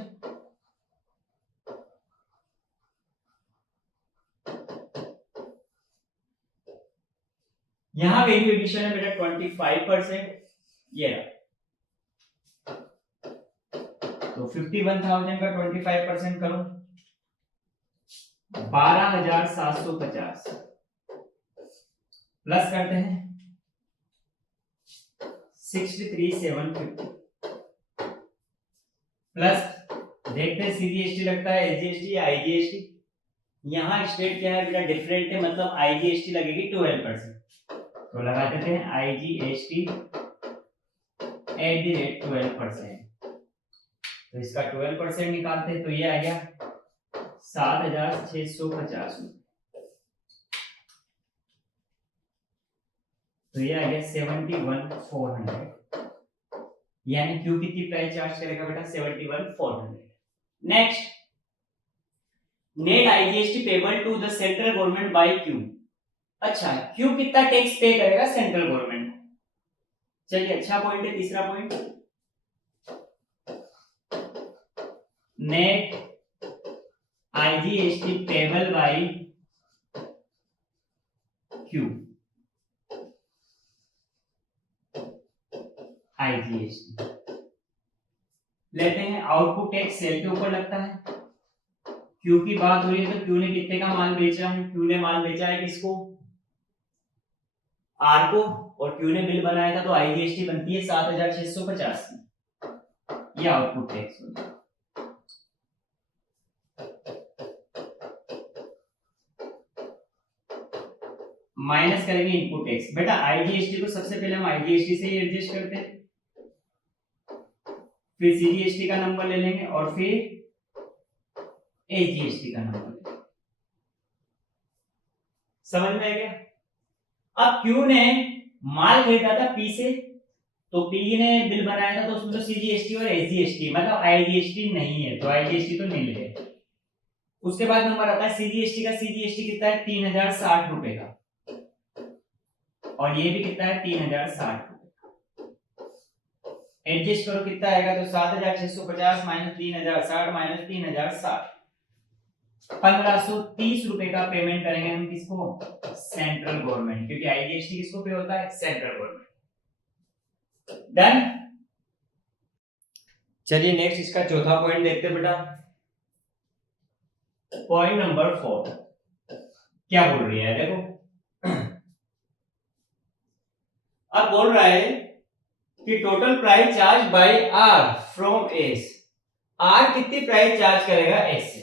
यहां वैल्यू एडिशन है बेटा 25% ये रहा तो 51,000 का 25% करो 12,750 प्लस करते हैं 63,750 प्लस देखते हैं सीजीएसटी लगता है एसजीएसटी या आईजीएसटी। यहां स्टेट क्या है बेटा डिफरेंट है मतलब आईजीएसटी लगेगी 12% तो लगा देते हैं आईजीएसटी एट द रेट 12%। तो इसका 12% निकालते हैं तो ये आ गया 7,650 तो ये आ गया 71,400 यानी क्यू कितनी प्राइस चार्ज करेगा बेटा 71,400। Next net IGST payable to the central government by Q. अच्छा क्यू कितना टैक्स पे करेगा सेंट्रल गवर्नमेंट। चलिए अच्छा पॉइंट है तीसरा point net IGST payable by Q IGST लेते हैं आउटपुट टैक्स सेल के ऊपर लगता है। क्यू की बात हो रही है तो क्यू ने कितने का माल बेचा है क्यू ने माल बेचा है किसको आर को और क्यू ने बिल बनाया था तो आईजीएसटी बनती है 7,650 की ये आउटपुट टैक्स होता है। माइनस करेंगे इनपुट टैक्स बेटा आईजीएसटी को सबसे पहले हम आईजीएसटी से ही एडजस्ट करते हैं फिर सीजीएसटी का नंबर ले लेंगे और फिर एजीएसटी का नंबर लेंगे। समझ में आ गया। अब क्यू ने माल खरीदा था पी से तो पी ने बिल बनाया था तो उसमें तो सीजीएसटी और एसजीएसटी मतलब आईजीएसटी नहीं है तो आईजीएसटी तो नहीं ले। उसके बाद नंबर आता है सीजीएसटी का सीजीएसटी कितना है 3,060 रुपए का और ये भी कितना है 3,060 एडजस्ट करो कितना आएगा तो 7,650 माइनस 3,060 माइनस 3,060 1,530 रुपए का पेमेंट करेंगे हम किसको सेंट्रल गवर्नमेंट क्योंकि आईजीएसटी किसको पे होता है सेंट्रल गवर्नमेंट। डन। चलिए नेक्स्ट इसका चौथा पॉइंट देखते हैं बेटा पॉइंट नंबर 4 क्या बोल रही है देखो अब बोल रहा है कि total price charge by R from S R कितनी प्राइस चार्ज करेगा एस से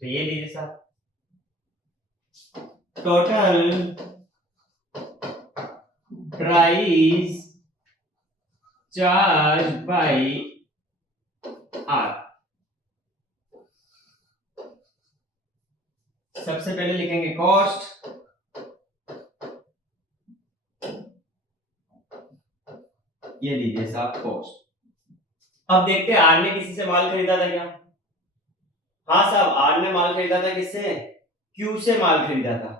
तो ये लीजिए साहब total price charge by R सबसे पहले लिखेंगे कॉस्ट ये लीजिए साहब कॉस्ट। अब देखते हैं आर ने किसी से माल खरीदा था क्या। हाँ साहब आर ने माल खरीदा था किससे क्यू से माल खरीदा था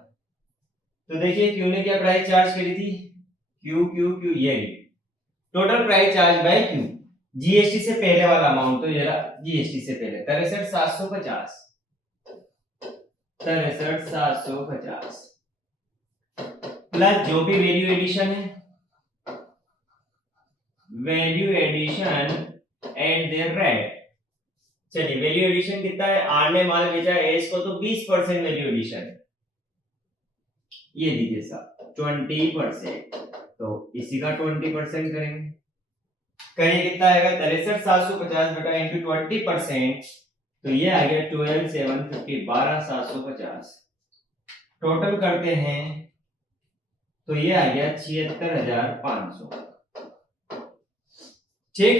तो देखिए क्यू ने क्या प्राइस चार्ज करी थी क्यू क्यू क्यू ये total price charge bye Q GST से पहले वाला अमाउंट तो ये जीएसटी से पहले 63,750 63,750 प्लस जो भी वैल्यू एडिशन है, value addition at their rate. चलिए वैल्यू एडिशन कितना है, आर ने माल बेचा है एस को, तो 20% वैल्यू एडिशन, ये दीजिए साहब 20%, तो इसी का 20% करेंगे। करिए कितना आएगा, 63,750 बटा इंटू 20%, तो ये आ गया 12,750, 12,750। टोटल करते हैं तो ये आ गया 76,500। ठीक,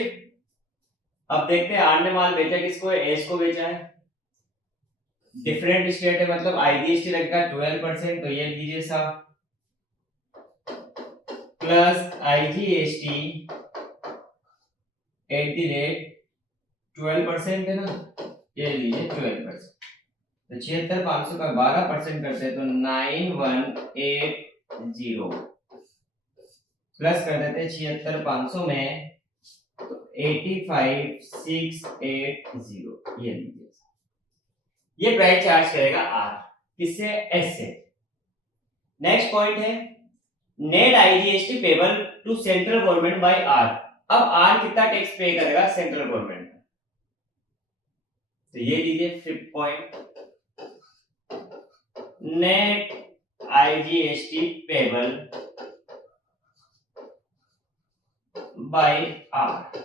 अब देखते हैं आर ने माल बेचा किसको है, एस को बेचा है। डिफरेंट स्टेट है मतलब आईजीएसटी लगेगा 12%, तो ये लीजिए साहब plus IGST eight the rate 12% है ना, ये लीजिए 12%, तो 76,500 का 12% करते हैं तो 9180 प्लस कर देते हैं 76,500 में तो 85,680, ये लीजिए, ये प्राइस चार्ज करेगा आर, किससे, एस से। नेक्स्ट पॉइंट है net IGST payable to central government by R. अब आर कितना टैक्स पे करेगा सेंट्रल गवर्नमेंट, तो ये लीजिए 5th point, net IGST payable by R.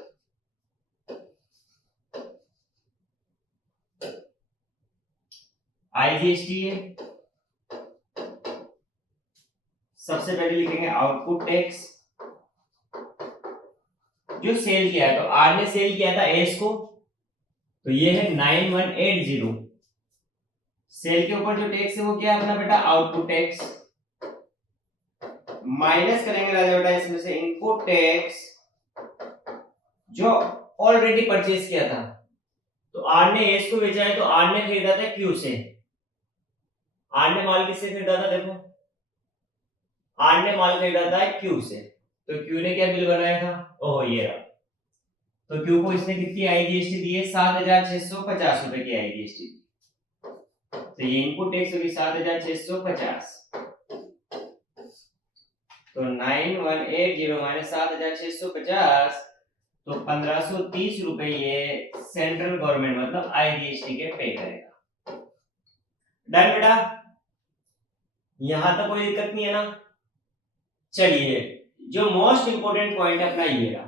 IGST है, सबसे पहले लिखेंगे आउटपुट टैक्स, जो सेल किया है, तो आर ने सेल किया था एस को, तो ये है 9180, सेल के ऊपर जो टैक्स है वो क्या है अपना बेटा, आउटपुट टैक्स, माइनस करेंगे राजा बेटा इसमें से इनपुट टैक्स जो ऑलरेडी परचेज किया था। तो आर ने एस को बेचा है तो आर ने खरीदा था क्यू से, आर ने माल किससे खरीदा था, देखो आर ने माल खरीदा था क्यू से, तो क्यू ने क्या बिल बनाया था, ओह ये रहा, तो क्यू को इसने कितनी आईजीएसटी दी है, 7,650 रुपए की आईजीएसटी, तो ये इनपुट टैक्स होगी 7,650, तो 9180 माइनस 7,650, तो 1,530 रुपए ये सेंट्रल गवर्नमेंट मतलब आईजीएसटी के पे करेगा। डन बेटा, यहां तक कोई दिक्कत नहीं है ना। चलिए जो मोस्ट इंपोर्टेंट पॉइंट है अपना ये रहा,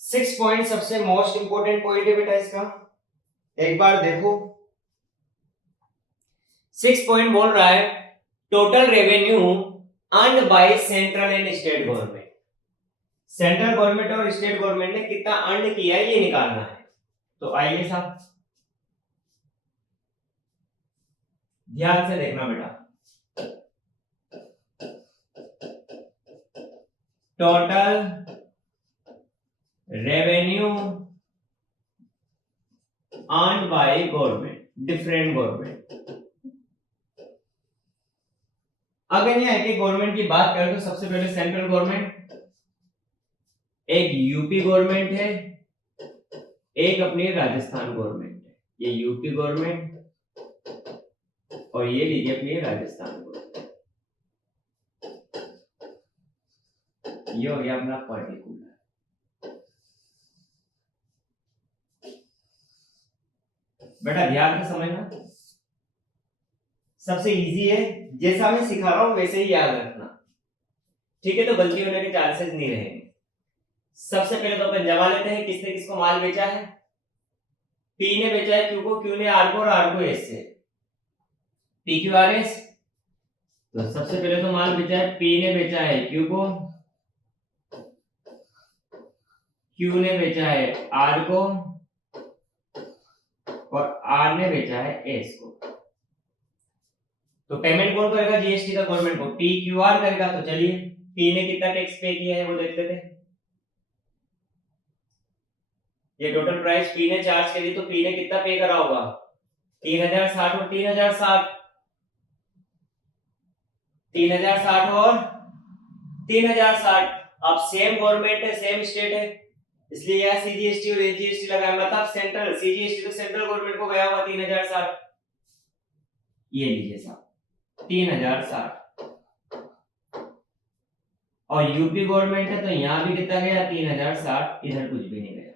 6 पॉइंट सबसे मोस्ट इंपोर्टेंट पॉइंट है बेटा इसका, एक बार देखो 6 पॉइंट बोल रहा है total revenue earned by central and state government. Central government और स्टेट गवर्नमेंट ने कितना अर्न किया है ये निकालना है, तो आइए साहब ध्यान से देखना बेटा, total revenue earned by government, different government. अगर यहाँ एक गवर्नमेंट की बात करें तो सबसे पहले सेंट्रल गवर्नमेंट, एक यूपी गवर्नमेंट है, एक अपनी राजस्थान गवर्नमेंट है, ये यूपी गवर्नमेंट और ये लीजिए अपनी राजस्थान गवर्नमेंट, ये हो गया अपना पर्टिकुलर। बेटा ध्यान से समझना, सबसे इजी है, जैसा मैं सिखा रहा हूं वैसे ही याद रखना, ठीक है, तो गलती होने के चांसेस नहीं रहेंगे। सबसे पहले तो अपन जमा लेते हैं किसने किसको माल बेचा है, पी ने बेचा है क्यू को, क्यू ने आर को और आर को एस से, पी क्यू आर एस। तो सबसे पहले तो माल बेचा है, पी ने बेचा है क्यू को, क्यू ने बेचा है आर को और आर ने बेचा है एस को। तो पेमेंट कौन करेगा जीएसटी का, गवर्नमेंट को, पी क्यू आर करेगा। तो चलिए पी ने कितना टैक्स पे किया है वो देखते थे, ये टोटल प्राइस पी ने चार्ज करी, तो पी ने कितना पे करा होगा, 3,060 और 3,060, 3,060 और 3,060। अब सेम गवर्नमेंट है सेम स्टेट है, इसलिए यहाँ सीजीएसटी और एजीएसटी लगाया, मतलब सेंट्रल सीजीएसटी तो सेंट्रल गवर्नमेंट को गया हुआ 3060, ये लीजिए साहब 3060, और यूपी गवर्नमेंट है तो यहाँ भी कितना गया 3060, इधर कुछ भी नहीं गया।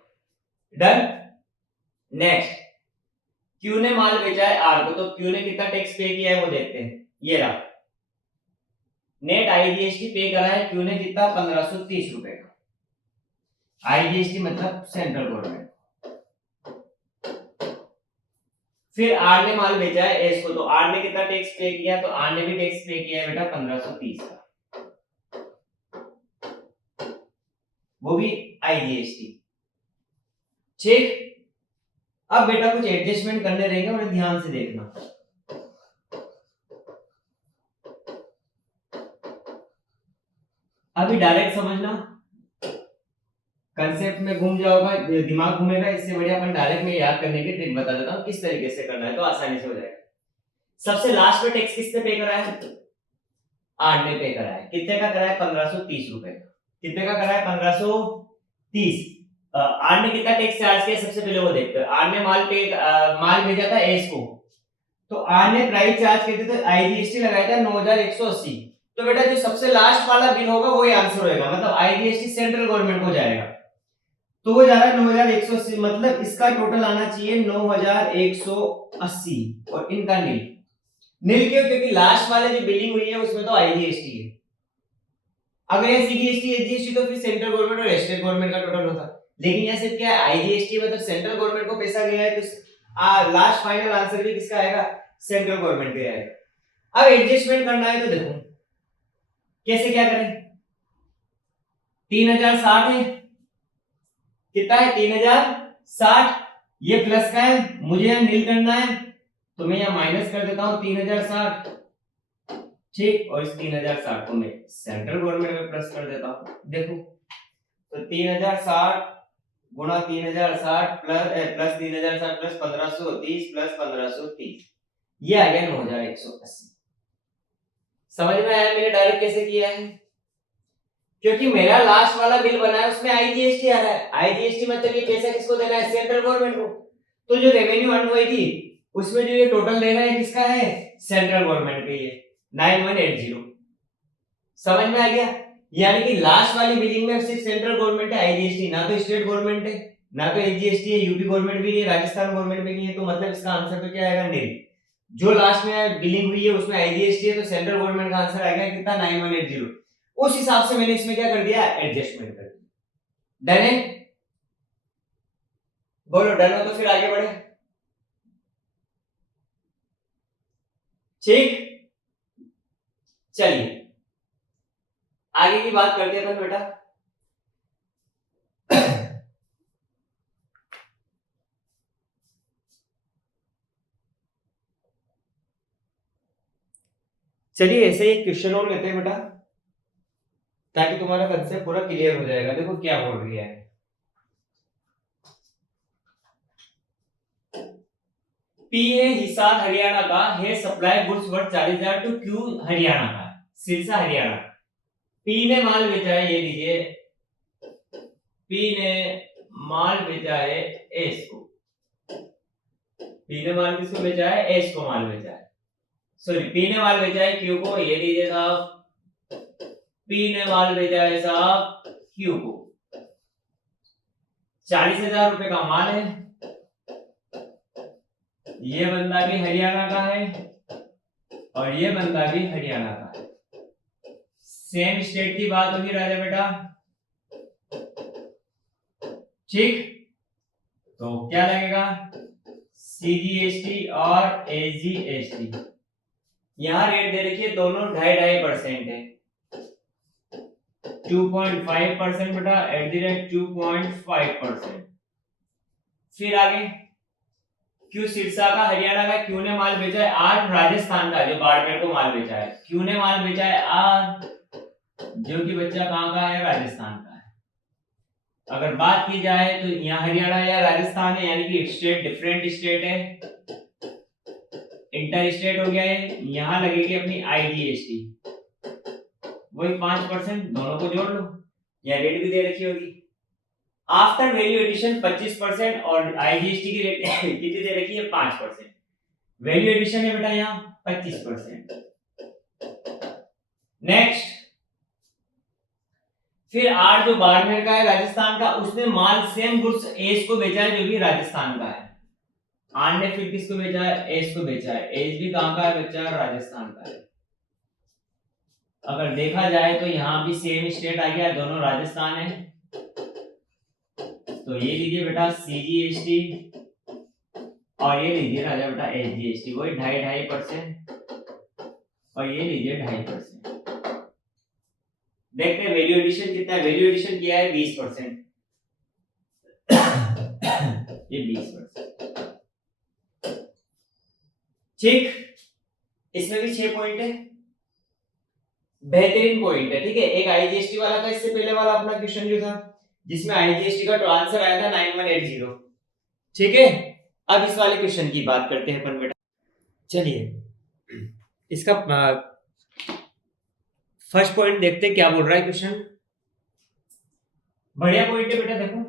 डन। नेक्स्ट, क्यू ने माल बेचा है आर को, तो क्यू ने कितना टैक्स पे किया है वो देखते हैं। ये रहा, नेट आईजीएसटी पे करा है क्यू ने कितना 1530 रुपए का, आईजीएसटी मतलब सेंट्रल गवर्नमेंट। फिर आर ने माल बेचा है एस को, तो आर ने कितना टैक्स पे किया, तो आर ने भी टैक्स पे किया है बेटा 1530 का, वो भी आईजीएसटी। ठीक, अब बेटा कुछ एडजस्टमेंट करने रहेंगे, उन्हें ध्यान से देखना। अभी डायरेक्ट समझना, कंसेप्ट में घूम जाओगा, दिमाग घूमेगा, इससे बढ़िया अपन डायरेक्ट में याद करने की ट्रिक बता देता हूं किस तरीके से करना है, तो आसानी से हो जाएगा। सबसे लास्ट में टैक्स किसने पे करा है, आर ने पे करा है। कितने का करा है 1530 रुपए का। कितने का करा है 1530। आर ने कितना टैक्स चार्ज किया सबसे पहले वो देखते हैं। आर ने माल भेजा था एस को, तो आर ने प्राइस चार्ज किया था, आईजीएसटी लगाया था 9180। तो बेटा जो सबसे लास्ट वाला बिल होगा वो ही आंसर होएगा, मतलब आईजीएसटी सेंट्रल गवर्नमेंट को जाएगा, तो वो जा रहा है 9180, मतलब इसका टोटल आना चाहिए 9180, और इनका नील क्यों, क्योंकि लास्ट वाले जो बिलिंग हुई है उसमें तो आईजीएसटी है। अगर ये सीजीएसटी एजीएसटी तो फिर सेंट्रल गवर्नमेंट और स्टेट गवर्नमेंट का टोटल होता, लेकिन यहाँ सिर्फ क्या है आईजीएसटी, मतलब सेंट्रल गवर्नमेंट को पैसा गया है, तो लास्ट फाइनल आंसर भी किसका आएगा, सेंट्रल गवर्नमेंट का आएगा। अब एडजस्टमेंट करना है तो देखो कैसे क्या करें। 3060 है, कितना है 3060, ये प्लस का है, मुझे यहाँ नील करना है, तो मैं यहाँ माइनस कर देता हूँ 3060, ठीक, और इस 3060 को मैं सेंट्रल गवर्नमेंट में प्लस कर देता हूँ। देखो तो 3060 गुणा 3060 प्लस 3060 प्लस 1530 प्लस 1530, ये आ गया 9180। समझ में आया मैंने डायरेक्ट कैसे किया है, क्योंकि मेरा लास्ट वाला बिल बना है उसमें आईजीएसटी आ रहा है। आईजीएसटी मतलब ये पैसा किसको देना है, सेंट्रल गवर्नमेंट को। तो जो रेवेन्यू अर्न हुई थी उसमें जो ये टोटल देना है किसका है, सेंट्रल गवर्नमेंट के, ये 9180। समझ में आ गया, यानी कि लास्ट वाली बिलिंग में सिर्फ सेंट्रल गवर्नमेंट है, आईजीएसटी ना तो स्टेट गवर्नमेंट है ना तो एजीएसटी है, यूपी गवर्नमेंट भी नहीं है, राजस्थान गवर्नमेंट भी नहीं है, तो मतलब इसका आंसर तो क्या आएगा, नील। जो लास्ट में बिलिंग हुई है उसमें आईजीएसटी है, तो सेंट्रल गवर्नमेंट का आंसर आएगा कितना 9180। उस हिसाब से मैंने इसमें क्या कर दिया, एडजस्टमेंट कर दिया। डन है, बोलो डन हो तो फिर आगे बढ़े। ठीक, चलिए आगे की बात करते हैं अपन बेटा। चलिए ऐसे एक क्वेश्चन और लेते हैं बेटा, ताकि तुम्हारा कंसेप्ट पूरा क्लियर हो जाएगा। देखो क्या बोल रही है, पी है हिसार हरियाणा का, है supply goods worth 40,000 to Q Haryana का, सिरसा हरियाणा। पी ने माल बेचा है, ये लीजिए, पी ने माल बेचा है एस को, पी ने माल किसको बेचा है, एस को माल बेचा है, सॉरी पी ने माल बेचा है क्यू को, ये लीजिए साहब, पी ने माल बेचा है साहब क्यू को, 40,000 रुपए का माल है, ये बंदा भी हरियाणा का है और ये बंदा भी हरियाणा का है, सेम स्टेट की बात होगी राजा बेटा, ठीक। तो क्या लगेगा, सीजीएसटी और एजीएसटी, यहां रेट दे रखी है दोनों 2.5% है, 2.5% बेटा @2.5%। फिर आगे क्यू सिरसा का हरियाणा का, क्यू ने माल बेचा है आर राजस्थान का, जो बाड़मेर को माल बेचा है, क्यू ने माल बेचा है आर, जो कि बच्चा कहां का है, राजस्थान का है। अगर बात की जाए तो यहाँ हरियाणा या राजस्थान है, यानी कि स्टेट डिफरेंट स्टेट है, इंटर स्टेट हो गया है, यहाँ लगेगी अपनी आईजीएसटी, वही 5%, दोनों को जोड़ लो, या रेट भी दे रखी होगी। आफ्टर वैल्यू एडिशन 25% और आईजीएसटी की रेट कितनी दे रखी है 5%। वैल्यू एडिशन है बेटा यहाँ 25%। नेक्स्ट, फिर आर जो बाड़मेर का है राजस्थान का, उसने माल सेम गुड्स एस को बेचा है जो भी राजस्थान का है। आर ने फिर किसको बेचा है, एस को बेचा है। एस भी कहां का है बच्चा, राजस्थान का है। अगर देखा जाए तो यहाँ भी सेम स्टेट आ गया, दोनों राजस्थान है। तो ये लीजिए बेटा सीजीएसटी और ये लीजिए राजा बेटा एसजीएसटी, वही 2.5% और ये लीजिए 2.5%। देखते हैं वैल्यू एडिशन कितना है। वैल्यू एडिशन किया है 20%, ये 20%। ठीक, इसमें भी 6 पॉइंट है, बेहतरीन पॉइंट है। ठीक है, एक आईजीएसटी वाला था इससे पहले वाला अपना क्वेश्चन जो था, जिसमें आईजीएसटी का तो आंसर आया था 9180। ठीक है, अब इस वाले क्वेश्चन की बात करते हैं अपन बेटा। चलिए इसका फर्स्ट पॉइंट देखते हैं क्या बोल रहा है क्वेश्चन। बढ़िया पॉइंट है बेटा, देखो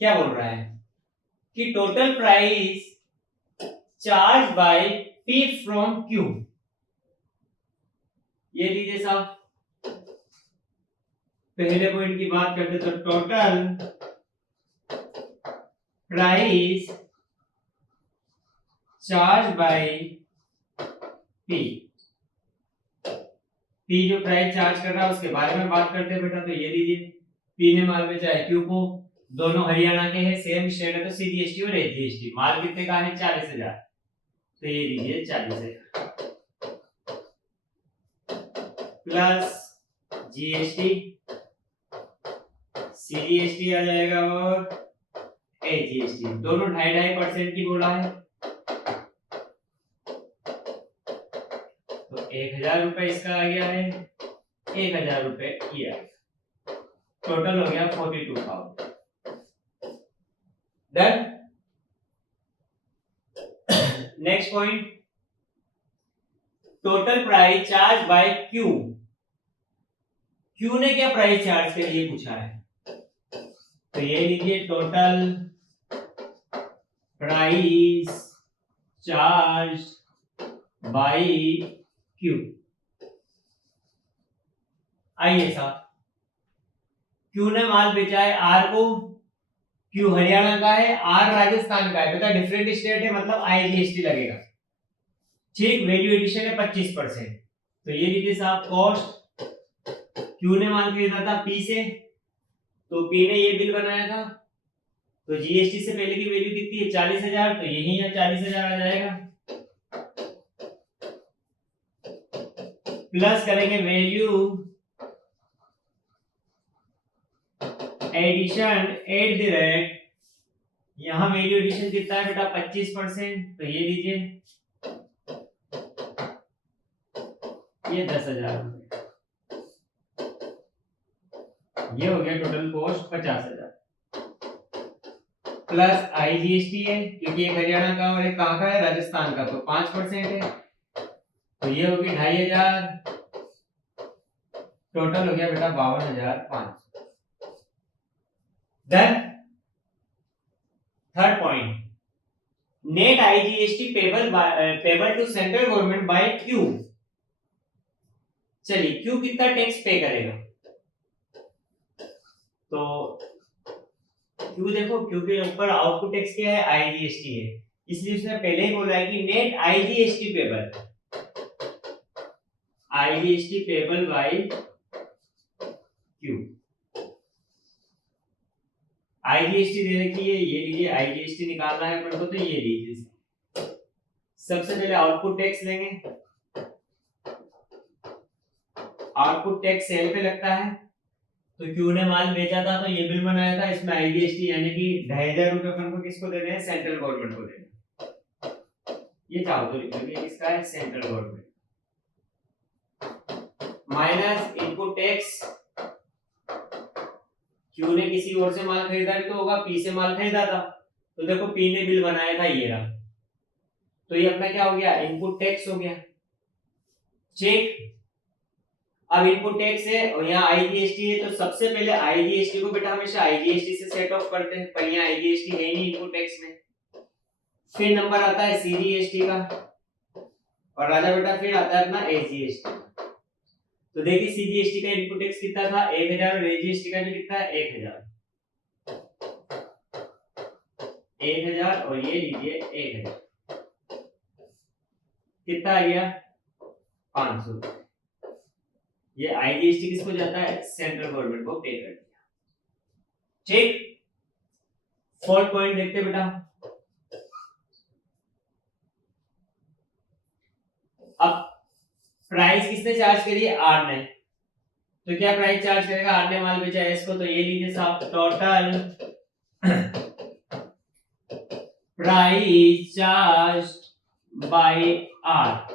क्या बोल रहा है कि total price charge by P from Q. ये लीजिए साहब, पहले पॉइंट की बात करते तो total price charge by P. P जो प्राइस चार्ज कर रहा है उसके बारे में बात करते हैं बेटा। तो ये लीजिए, पी ने माल बेचा है क्यू को, दोनों हरियाणा के हैं, सेम स्टेट है, तो सीजीएसटी और एसजीएसटी। माल कितने का है 40,000, तो ये लीजिए 40,000 प्लस जीएसटी, सीजीएसटी आ जाएगा और एसजीएसटी, दोनों 2.5% की बोला है। तो 1,000 रुपए इसका आ गया है, 1,000 रुपए ये आ गया, टोटल हो गया 42,000। Done. Next point, total price charge bye Q. Q ने क्या प्राइस चार्ज के लिए पूछा है, तो ये लीजिए total price charge bye Q. आइए साहब, क्यू ने माल बेचा है आर को, क्यू हरियाणा का है, आर राजस्थान का है। बेटा डिफरेंट स्टेट है, मतलब आईजीएसटी लगेगा। ठीक, वैल्यू एडिशन है 25%। तो ये लीजिए साहब कॉस्ट, क्यू ने माल खरीदा था पी से, तो पी ने ये बिल बनाया था, तो जीएसटी से पहले की वैल्यू कितनी है 40,000, तो यही है 40,000 आ जाएगा। प्लस करेंगे value addition at the rate, यहां वैल्यू एडिशन कितना है बेटा 25%, तो ये लीजिए ये 10,000, ये हो गया टोटल कॉस्ट 50,000 प्लस आईजीएसटी है, क्योंकि एक हरियाणा का और एक कहां का है राजस्थान का, तो 5% है, तो ये होगी 2,500, टोटल हो गया बेटा 52,500। Done. Third point, net IGST payable to central government by Q. चलिए क्यू कितना टैक्स पे करेगा, तो क्यू देखो, क्यू के ऊपर आउटपुट टैक्स क्या है आईजीएसटी है, इसलिए उसने पहले ही बोला है कि net IGST payable, IGST payable by Q. IGST दे रखी है, ये लीजिए आईजीएसटी निकालना है अपन को, तो ये लीजिए सबसे पहले आउटपुट टैक्स लेंगे। आउटपुट टैक्स सेल पे लगता है, तो क्यू ने माल बेचा था तो ये बिल बनाया था, इसमें आईजीएसटी यानी कि 2,500 रुपए अपन को किसको देने हैं, सेंट्रल गवर्नमेंट को देने। ये चाहो तो लिख लो, ये किसका है central government, minus input tax, Q ने किसी और से माल खरीदा भी तो होगा, पी से माल खरीदा था, तो देखो पी ने बिल बनाया था ये रहा, तो ये अपना क्या हो गया इनपुट टैक्स हो गया। चेक, अब इनपुट टैक्स है और यहाँ आईजीएसटी है, तो सबसे पहले आईजीएसटी को बेटा हमेशा आईजीएसटी से सेट ऑफ करते हैं, पर यहाँ आईजीएसटी है नहीं इनपुट टैक्स में। फिर नंबर आता है सीजीएसटी का और राजा बेटा फिर आता है अपना एसजीएसटी। तो देखिए सीजीएसटी का इनपुट टैक्स कितना था 1000 और एसजीएसटी का भी कितना है 1000 और ये लीजिए 1000, कितना आ गया 500। ये आईजीएसटी किसको जाता है सेंट्रल गवर्नमेंट को पे कर दिया। ठीक, फोर्थ पॉइंट देखते बेटा। अब प्राइस किसने चार्ज करी है आर ने, तो क्या प्राइस चार्ज करेगा आर ने माल बेचा है इसको, तो ये लीजिए साहब total price charge by R.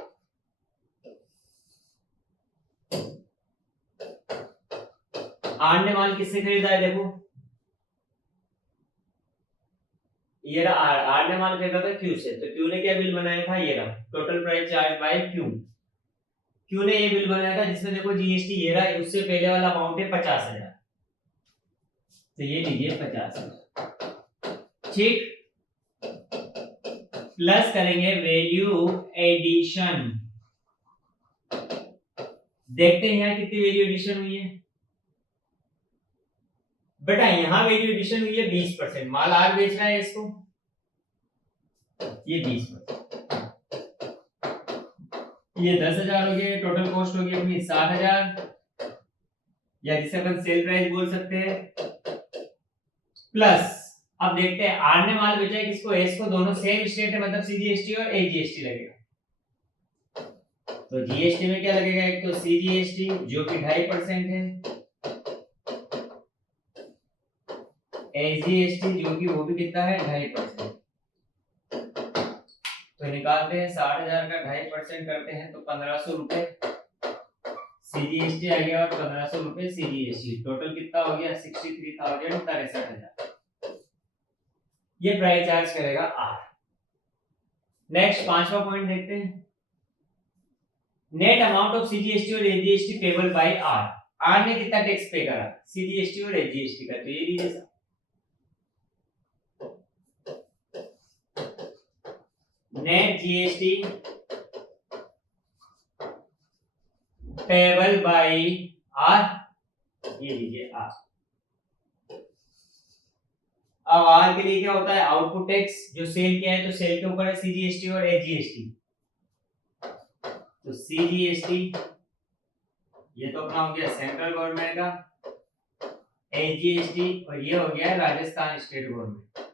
R ने माल किससे खरीदा है, देखो ये रहा आर ने माल खरीदा था क्यू से, तो क्यू ने क्या बिल बनाया था, ये रहा total price charge bye Q. Q ने ये बिल बनाया था जिसमें देखो जीएसटी ये रहा, उससे पहले वाला अमाउंट है 50,000, तो ये लीजिए 50,000। ठीक, प्लस करेंगे वैल्यू एडिशन। देखते हैं यहाँ कितनी वैल्यू एडिशन हुई है बेटा। यहाँ वैल्यू एडिशन हुई है 20%। माल आर बेच रहा है इसको, ये 20%, ये 10,000 हो गए, टोटल कॉस्ट हो गई अपनी 60,000, या जिसे अपन सेल प्राइस बोल सकते हैं। प्लस अब देखते हैं आर ने माल बेचा है किसको, एस को, दोनों सेम स्टेट है मतलब सीजीएसटी और एजीएसटी लगेगा। तो जीएसटी में क्या लगेगा, एक तो सीजीएसटी जो कि 2.5% है, एजीएसटी जो कि वो भी कितना है 2.5%। तो निकालते हैं 60,000 का 2.5% करते हैं तो 1500 रुपए सीजीएसटी आ गया और 1500 रुपए सीजीएसटी, टोटल कितना हो गया 63,000। ये प्राइस चार्ज करेगा आर। नेक्स्ट पांचवा पॉइंट देखते हैं, नेट अमाउंट ऑफ सीजीएसटी और IGST payable by R. R ने कितना टैक्स पे करा सीजीएसटी और एजीएसटी का, तो ये लीजिए net GST payable by R, ये लीजिए आर। अब आर के लिए क्या होता है आउटपुट टैक्स, जो सेल किया है तो सेल के ऊपर है सीजीएसटी और एजीएसटी, तो सीजीएसटी ये तो अपना हो गया सेंट्रल गवर्नमेंट का, एजीएसटी और ये हो गया राजस्थान स्टेट गवर्नमेंट,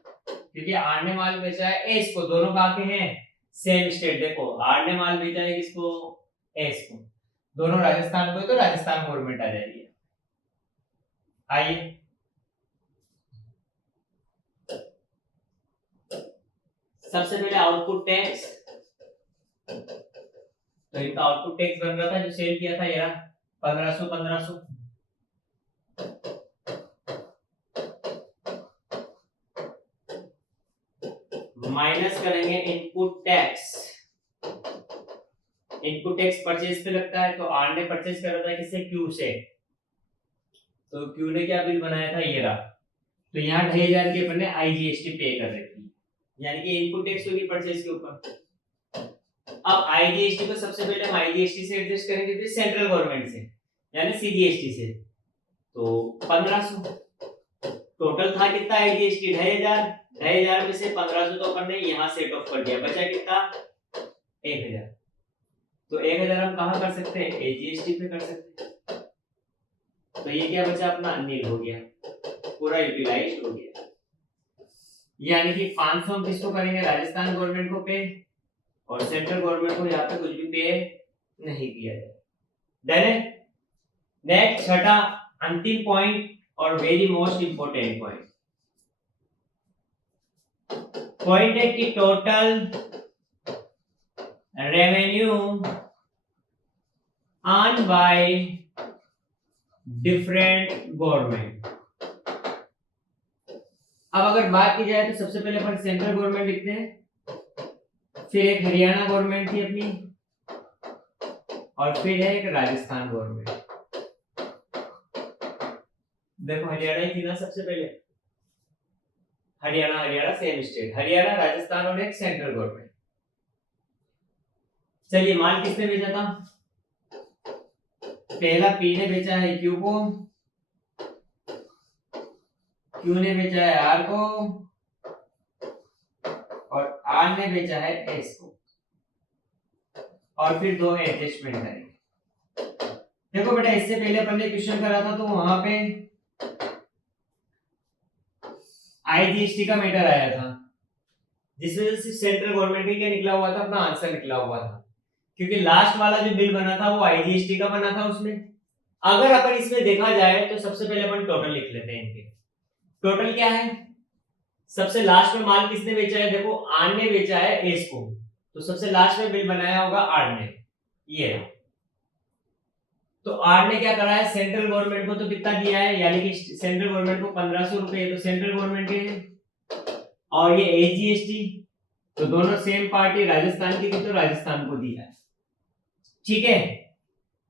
क्योंकि आर ने माल बेचा है एस को, दोनों कहां के हैं सेम स्टेट। देखो आर ने माल बेचा है किसको एस को, दोनों राजस्थान को, तो राजस्थान गवर्नमेंट आ जाएगी। आइए सबसे पहले आउटपुट टैक्स, तो इनका आउटपुट टैक्स बन रहा था जो सेल किया था ये रहा 1500 माइनस करेंगे input tax. Input tax purchase पे लगता है, तो आर ने परचेज करा था किससे क्यू से, तो क्यू ने क्या बिल बनाया था ये रहा, तो यहाँ 2,500 के अपन ने आईजीएसटी पे कर रखी, यानी कि इनपुट टैक्स होगी परचेज के ऊपर। अब आईजीएसटी को सबसे पहले हम आईजीएसटी से एडजस्ट करेंगे, फिर सेंट्रल गवर्नमेंट से यानी सीजीएसटी से, तो 1500 टोटल था कितना आईजीएसटी 2,500 में से 1500 तो अपन ने यहाँ सेट ऑफ कर दिया, बचा कितना 1,000। तो 1,000 हम कहाँ कर सकते हैं एजीएसटी पे कर सकते हैं, तो ये क्या बचा अपना नील हो गया, पूरा यूटिलाइज्ड हो गया। यानी कि 500 हम किसको करेंगे राजस्थान गवर्नमेंट को पे, और सेंट्रल गवर्नमेंट को यहाँ पे कुछ भी पे नहीं किया जाए। नेक्स्ट छठा अंतिम पॉइंट और वेरी मोस्ट इंपोर्टेंट पॉइंट है कि total revenue earn by different government. अब अगर बात की जाए तो सबसे पहले अपन सेंट्रल गवर्नमेंट लिखते हैं, फिर एक हरियाणा गवर्नमेंट थी अपनी, और फिर है एक राजस्थान गवर्नमेंट। देखो हरियाणा ही थी ना सबसे पहले, हरियाणा सेम स्टेट, हरियाणा, राजस्थान और एक सेंट्रल गवर्नमेंट। चलिए माल किसने भेजा था? पहला पी ने बेचा है क्यू को, क्यू ने बेचा है आर को, और आर ने बेचा है एस को, और फिर दो एडजस्टमेंट करेंगे। देखो बेटा इससे पहले अपन ने क्वेश्चन करा था तो वहां पे आईजीएसटी का मैटर आया था, जिसमें से सेंट्रल गवर्नमेंट का क्या निकला हुआ था, अपना आंसर निकला हुआ था, क्योंकि लास्ट वाला जो बिल बना था वो आईजीएसटी का बना था उसमें। अगर अपन इसमें देखा जाए तो सबसे पहले अपन टोटल लिख लेते हैं इनके। टोटल क्या है? सबसे लास्ट में माल किसने बेचा है? देखो आर ने बेचा है एस को, तो सबसे लास्ट में बिल बनाया होगा आर ने, ये है। तो आर ने क्या करा है, सेंट्रल गवर्नमेंट को तो कितना दिया है, यानी कि सेंट्रल गवर्नमेंट को 1500 रुपए, तो सेंट्रल गवर्नमेंट के, और ये एजीएसटी, तो दोनों सेम पार्टी, राजस्थान की थी तो राजस्थान को दिया है, ठीक है।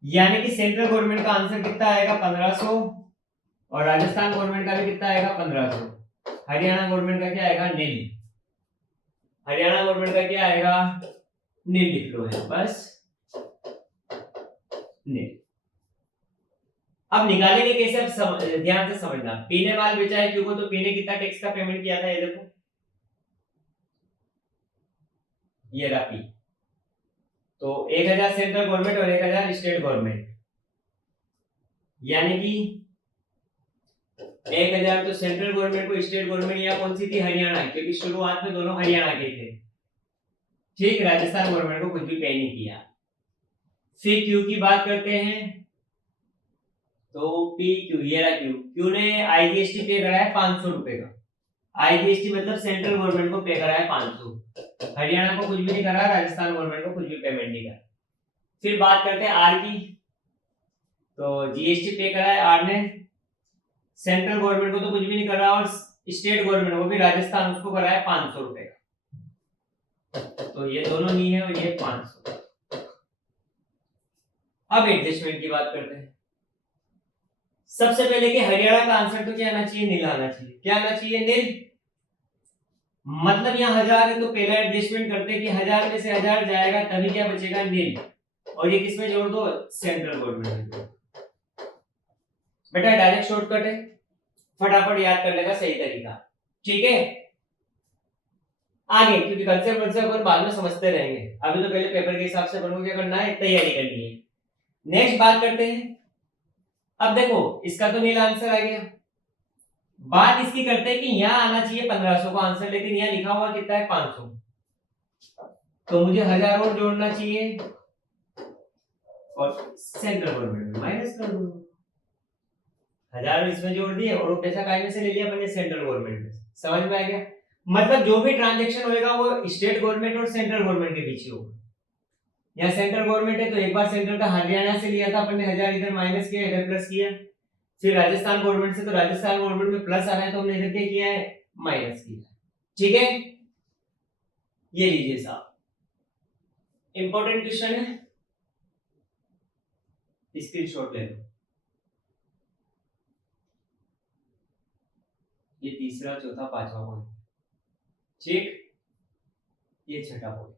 यानी कि सेंट्रल गवर्नमेंट का आंसर कितना आएगा 1500, और राजस्थान गवर्नमेंट का भी कितना आएगा 1500। हरियाणा गवर्नमेंट का क्या आएगा, नील। हरियाणा गवर्नमेंट का क्या आएगा, नील लिख लो है बस, नील। अब निकालेंगे कैसे, अब ध्यान से समझना। पी ने माल बेचा है क्यू को, तो पी ने कितना टैक्स का पेमेंट किया था, ये देखो, ये रहा पी। तो 1000 सेंट्रल गवर्नमेंट और 1000 स्टेट गवर्नमेंट, यानी कि 1000 तो सेंट्रल गवर्नमेंट को, स्टेट गवर्नमेंट या कौन सी थी, हरियाणा, क्योंकि शुरुआत में दोनों हरियाणा के थे, ठीक। राजस्थान गवर्नमेंट को कुछ भी पे नहीं किया। फिर क्यू की बात करते हैं, तो पी क्यू, ये रहा क्यू। क्यू ने आईजीएसटी पे कराया 500 रुपए का, आईजीएसटी मतलब सेंट्रल गवर्नमेंट को पे कराया 500, हरियाणा को कुछ भी नहीं करा, राजस्थान गवर्नमेंट को कुछ भी पेमेंट नहीं करा। फिर बात करते हैं आर की, तो जीएसटी पे कराया आर ने, सेंट्रल गवर्नमेंट को तो कुछ भी नहीं करा, और स्टेट गवर्नमेंट को भी, राजस्थान, उसको कराया 500 रुपए का, तो ये दोनों नहीं है और ये 500। अब एडजस्टमेंट की बात करते हैं। सबसे पहले कि हरियाणा का आंसर तो क्या आना चाहिए, नील आना चाहिए। क्या आना चाहिए, नील। मतलब यहाँ 1000 है तो पहला एडजस्टमेंट करते हैं कि 1000 में से 1000 जाएगा, तभी क्या बचेगा, नील, और ये किसमें जोड़ दो, सेंट्रल गवर्नमेंट में। बेटा डायरेक्ट शॉर्टकट है, फटाफट याद करने का सही तरीका, ठीक है। आगे क्योंकि कंसेप्ट अपन बाद में समझते रहेंगे, अभी तो पहले पेपर के हिसाब से अपन को क्या करना है, तैयारी करनी है। नेक्स्ट बात करते हैं। अब देखो इसका तो नील आंसर आ गया, बात इसकी करते हैं कि यहाँ आना चाहिए 1500 का आंसर, लेकिन यहाँ लिखा हुआ कितना है, 500, तो मुझे 1000 और जोड़ना चाहिए, और सेंट्रल गवर्नमेंट में माइनस कर दूंगा। 1000 इसमें जोड़ दिए और वो पैसा काय में से ले लिया मैंने, सेंट्रल गवर्नमेंट में। समझ में आ गया? मतलब जो भी ट्रांजैक्शन होएगा वो स्टेट गवर्नमेंट और सेंट्रल गवर्नमेंट के बीच ही होगा। यहाँ सेंट्रल गवर्नमेंट है तो एक बार सेंट्रल का हरियाणा से लिया था अपन ने 1000, इधर माइनस किया, इधर प्लस किया। फिर राजस्थान गवर्नमेंट से, तो राजस्थान गवर्नमेंट में प्लस आ रहा है तो हमने इधर क्या किया है, माइनस किया, ठीक है। ये लीजिए साहब, इंपॉर्टेंट क्वेश्चन है, स्क्रीनशॉट ले लो। ये तीसरा, चौथा, पांचवा पॉइंट, ठीक, ये छठा पॉइंट।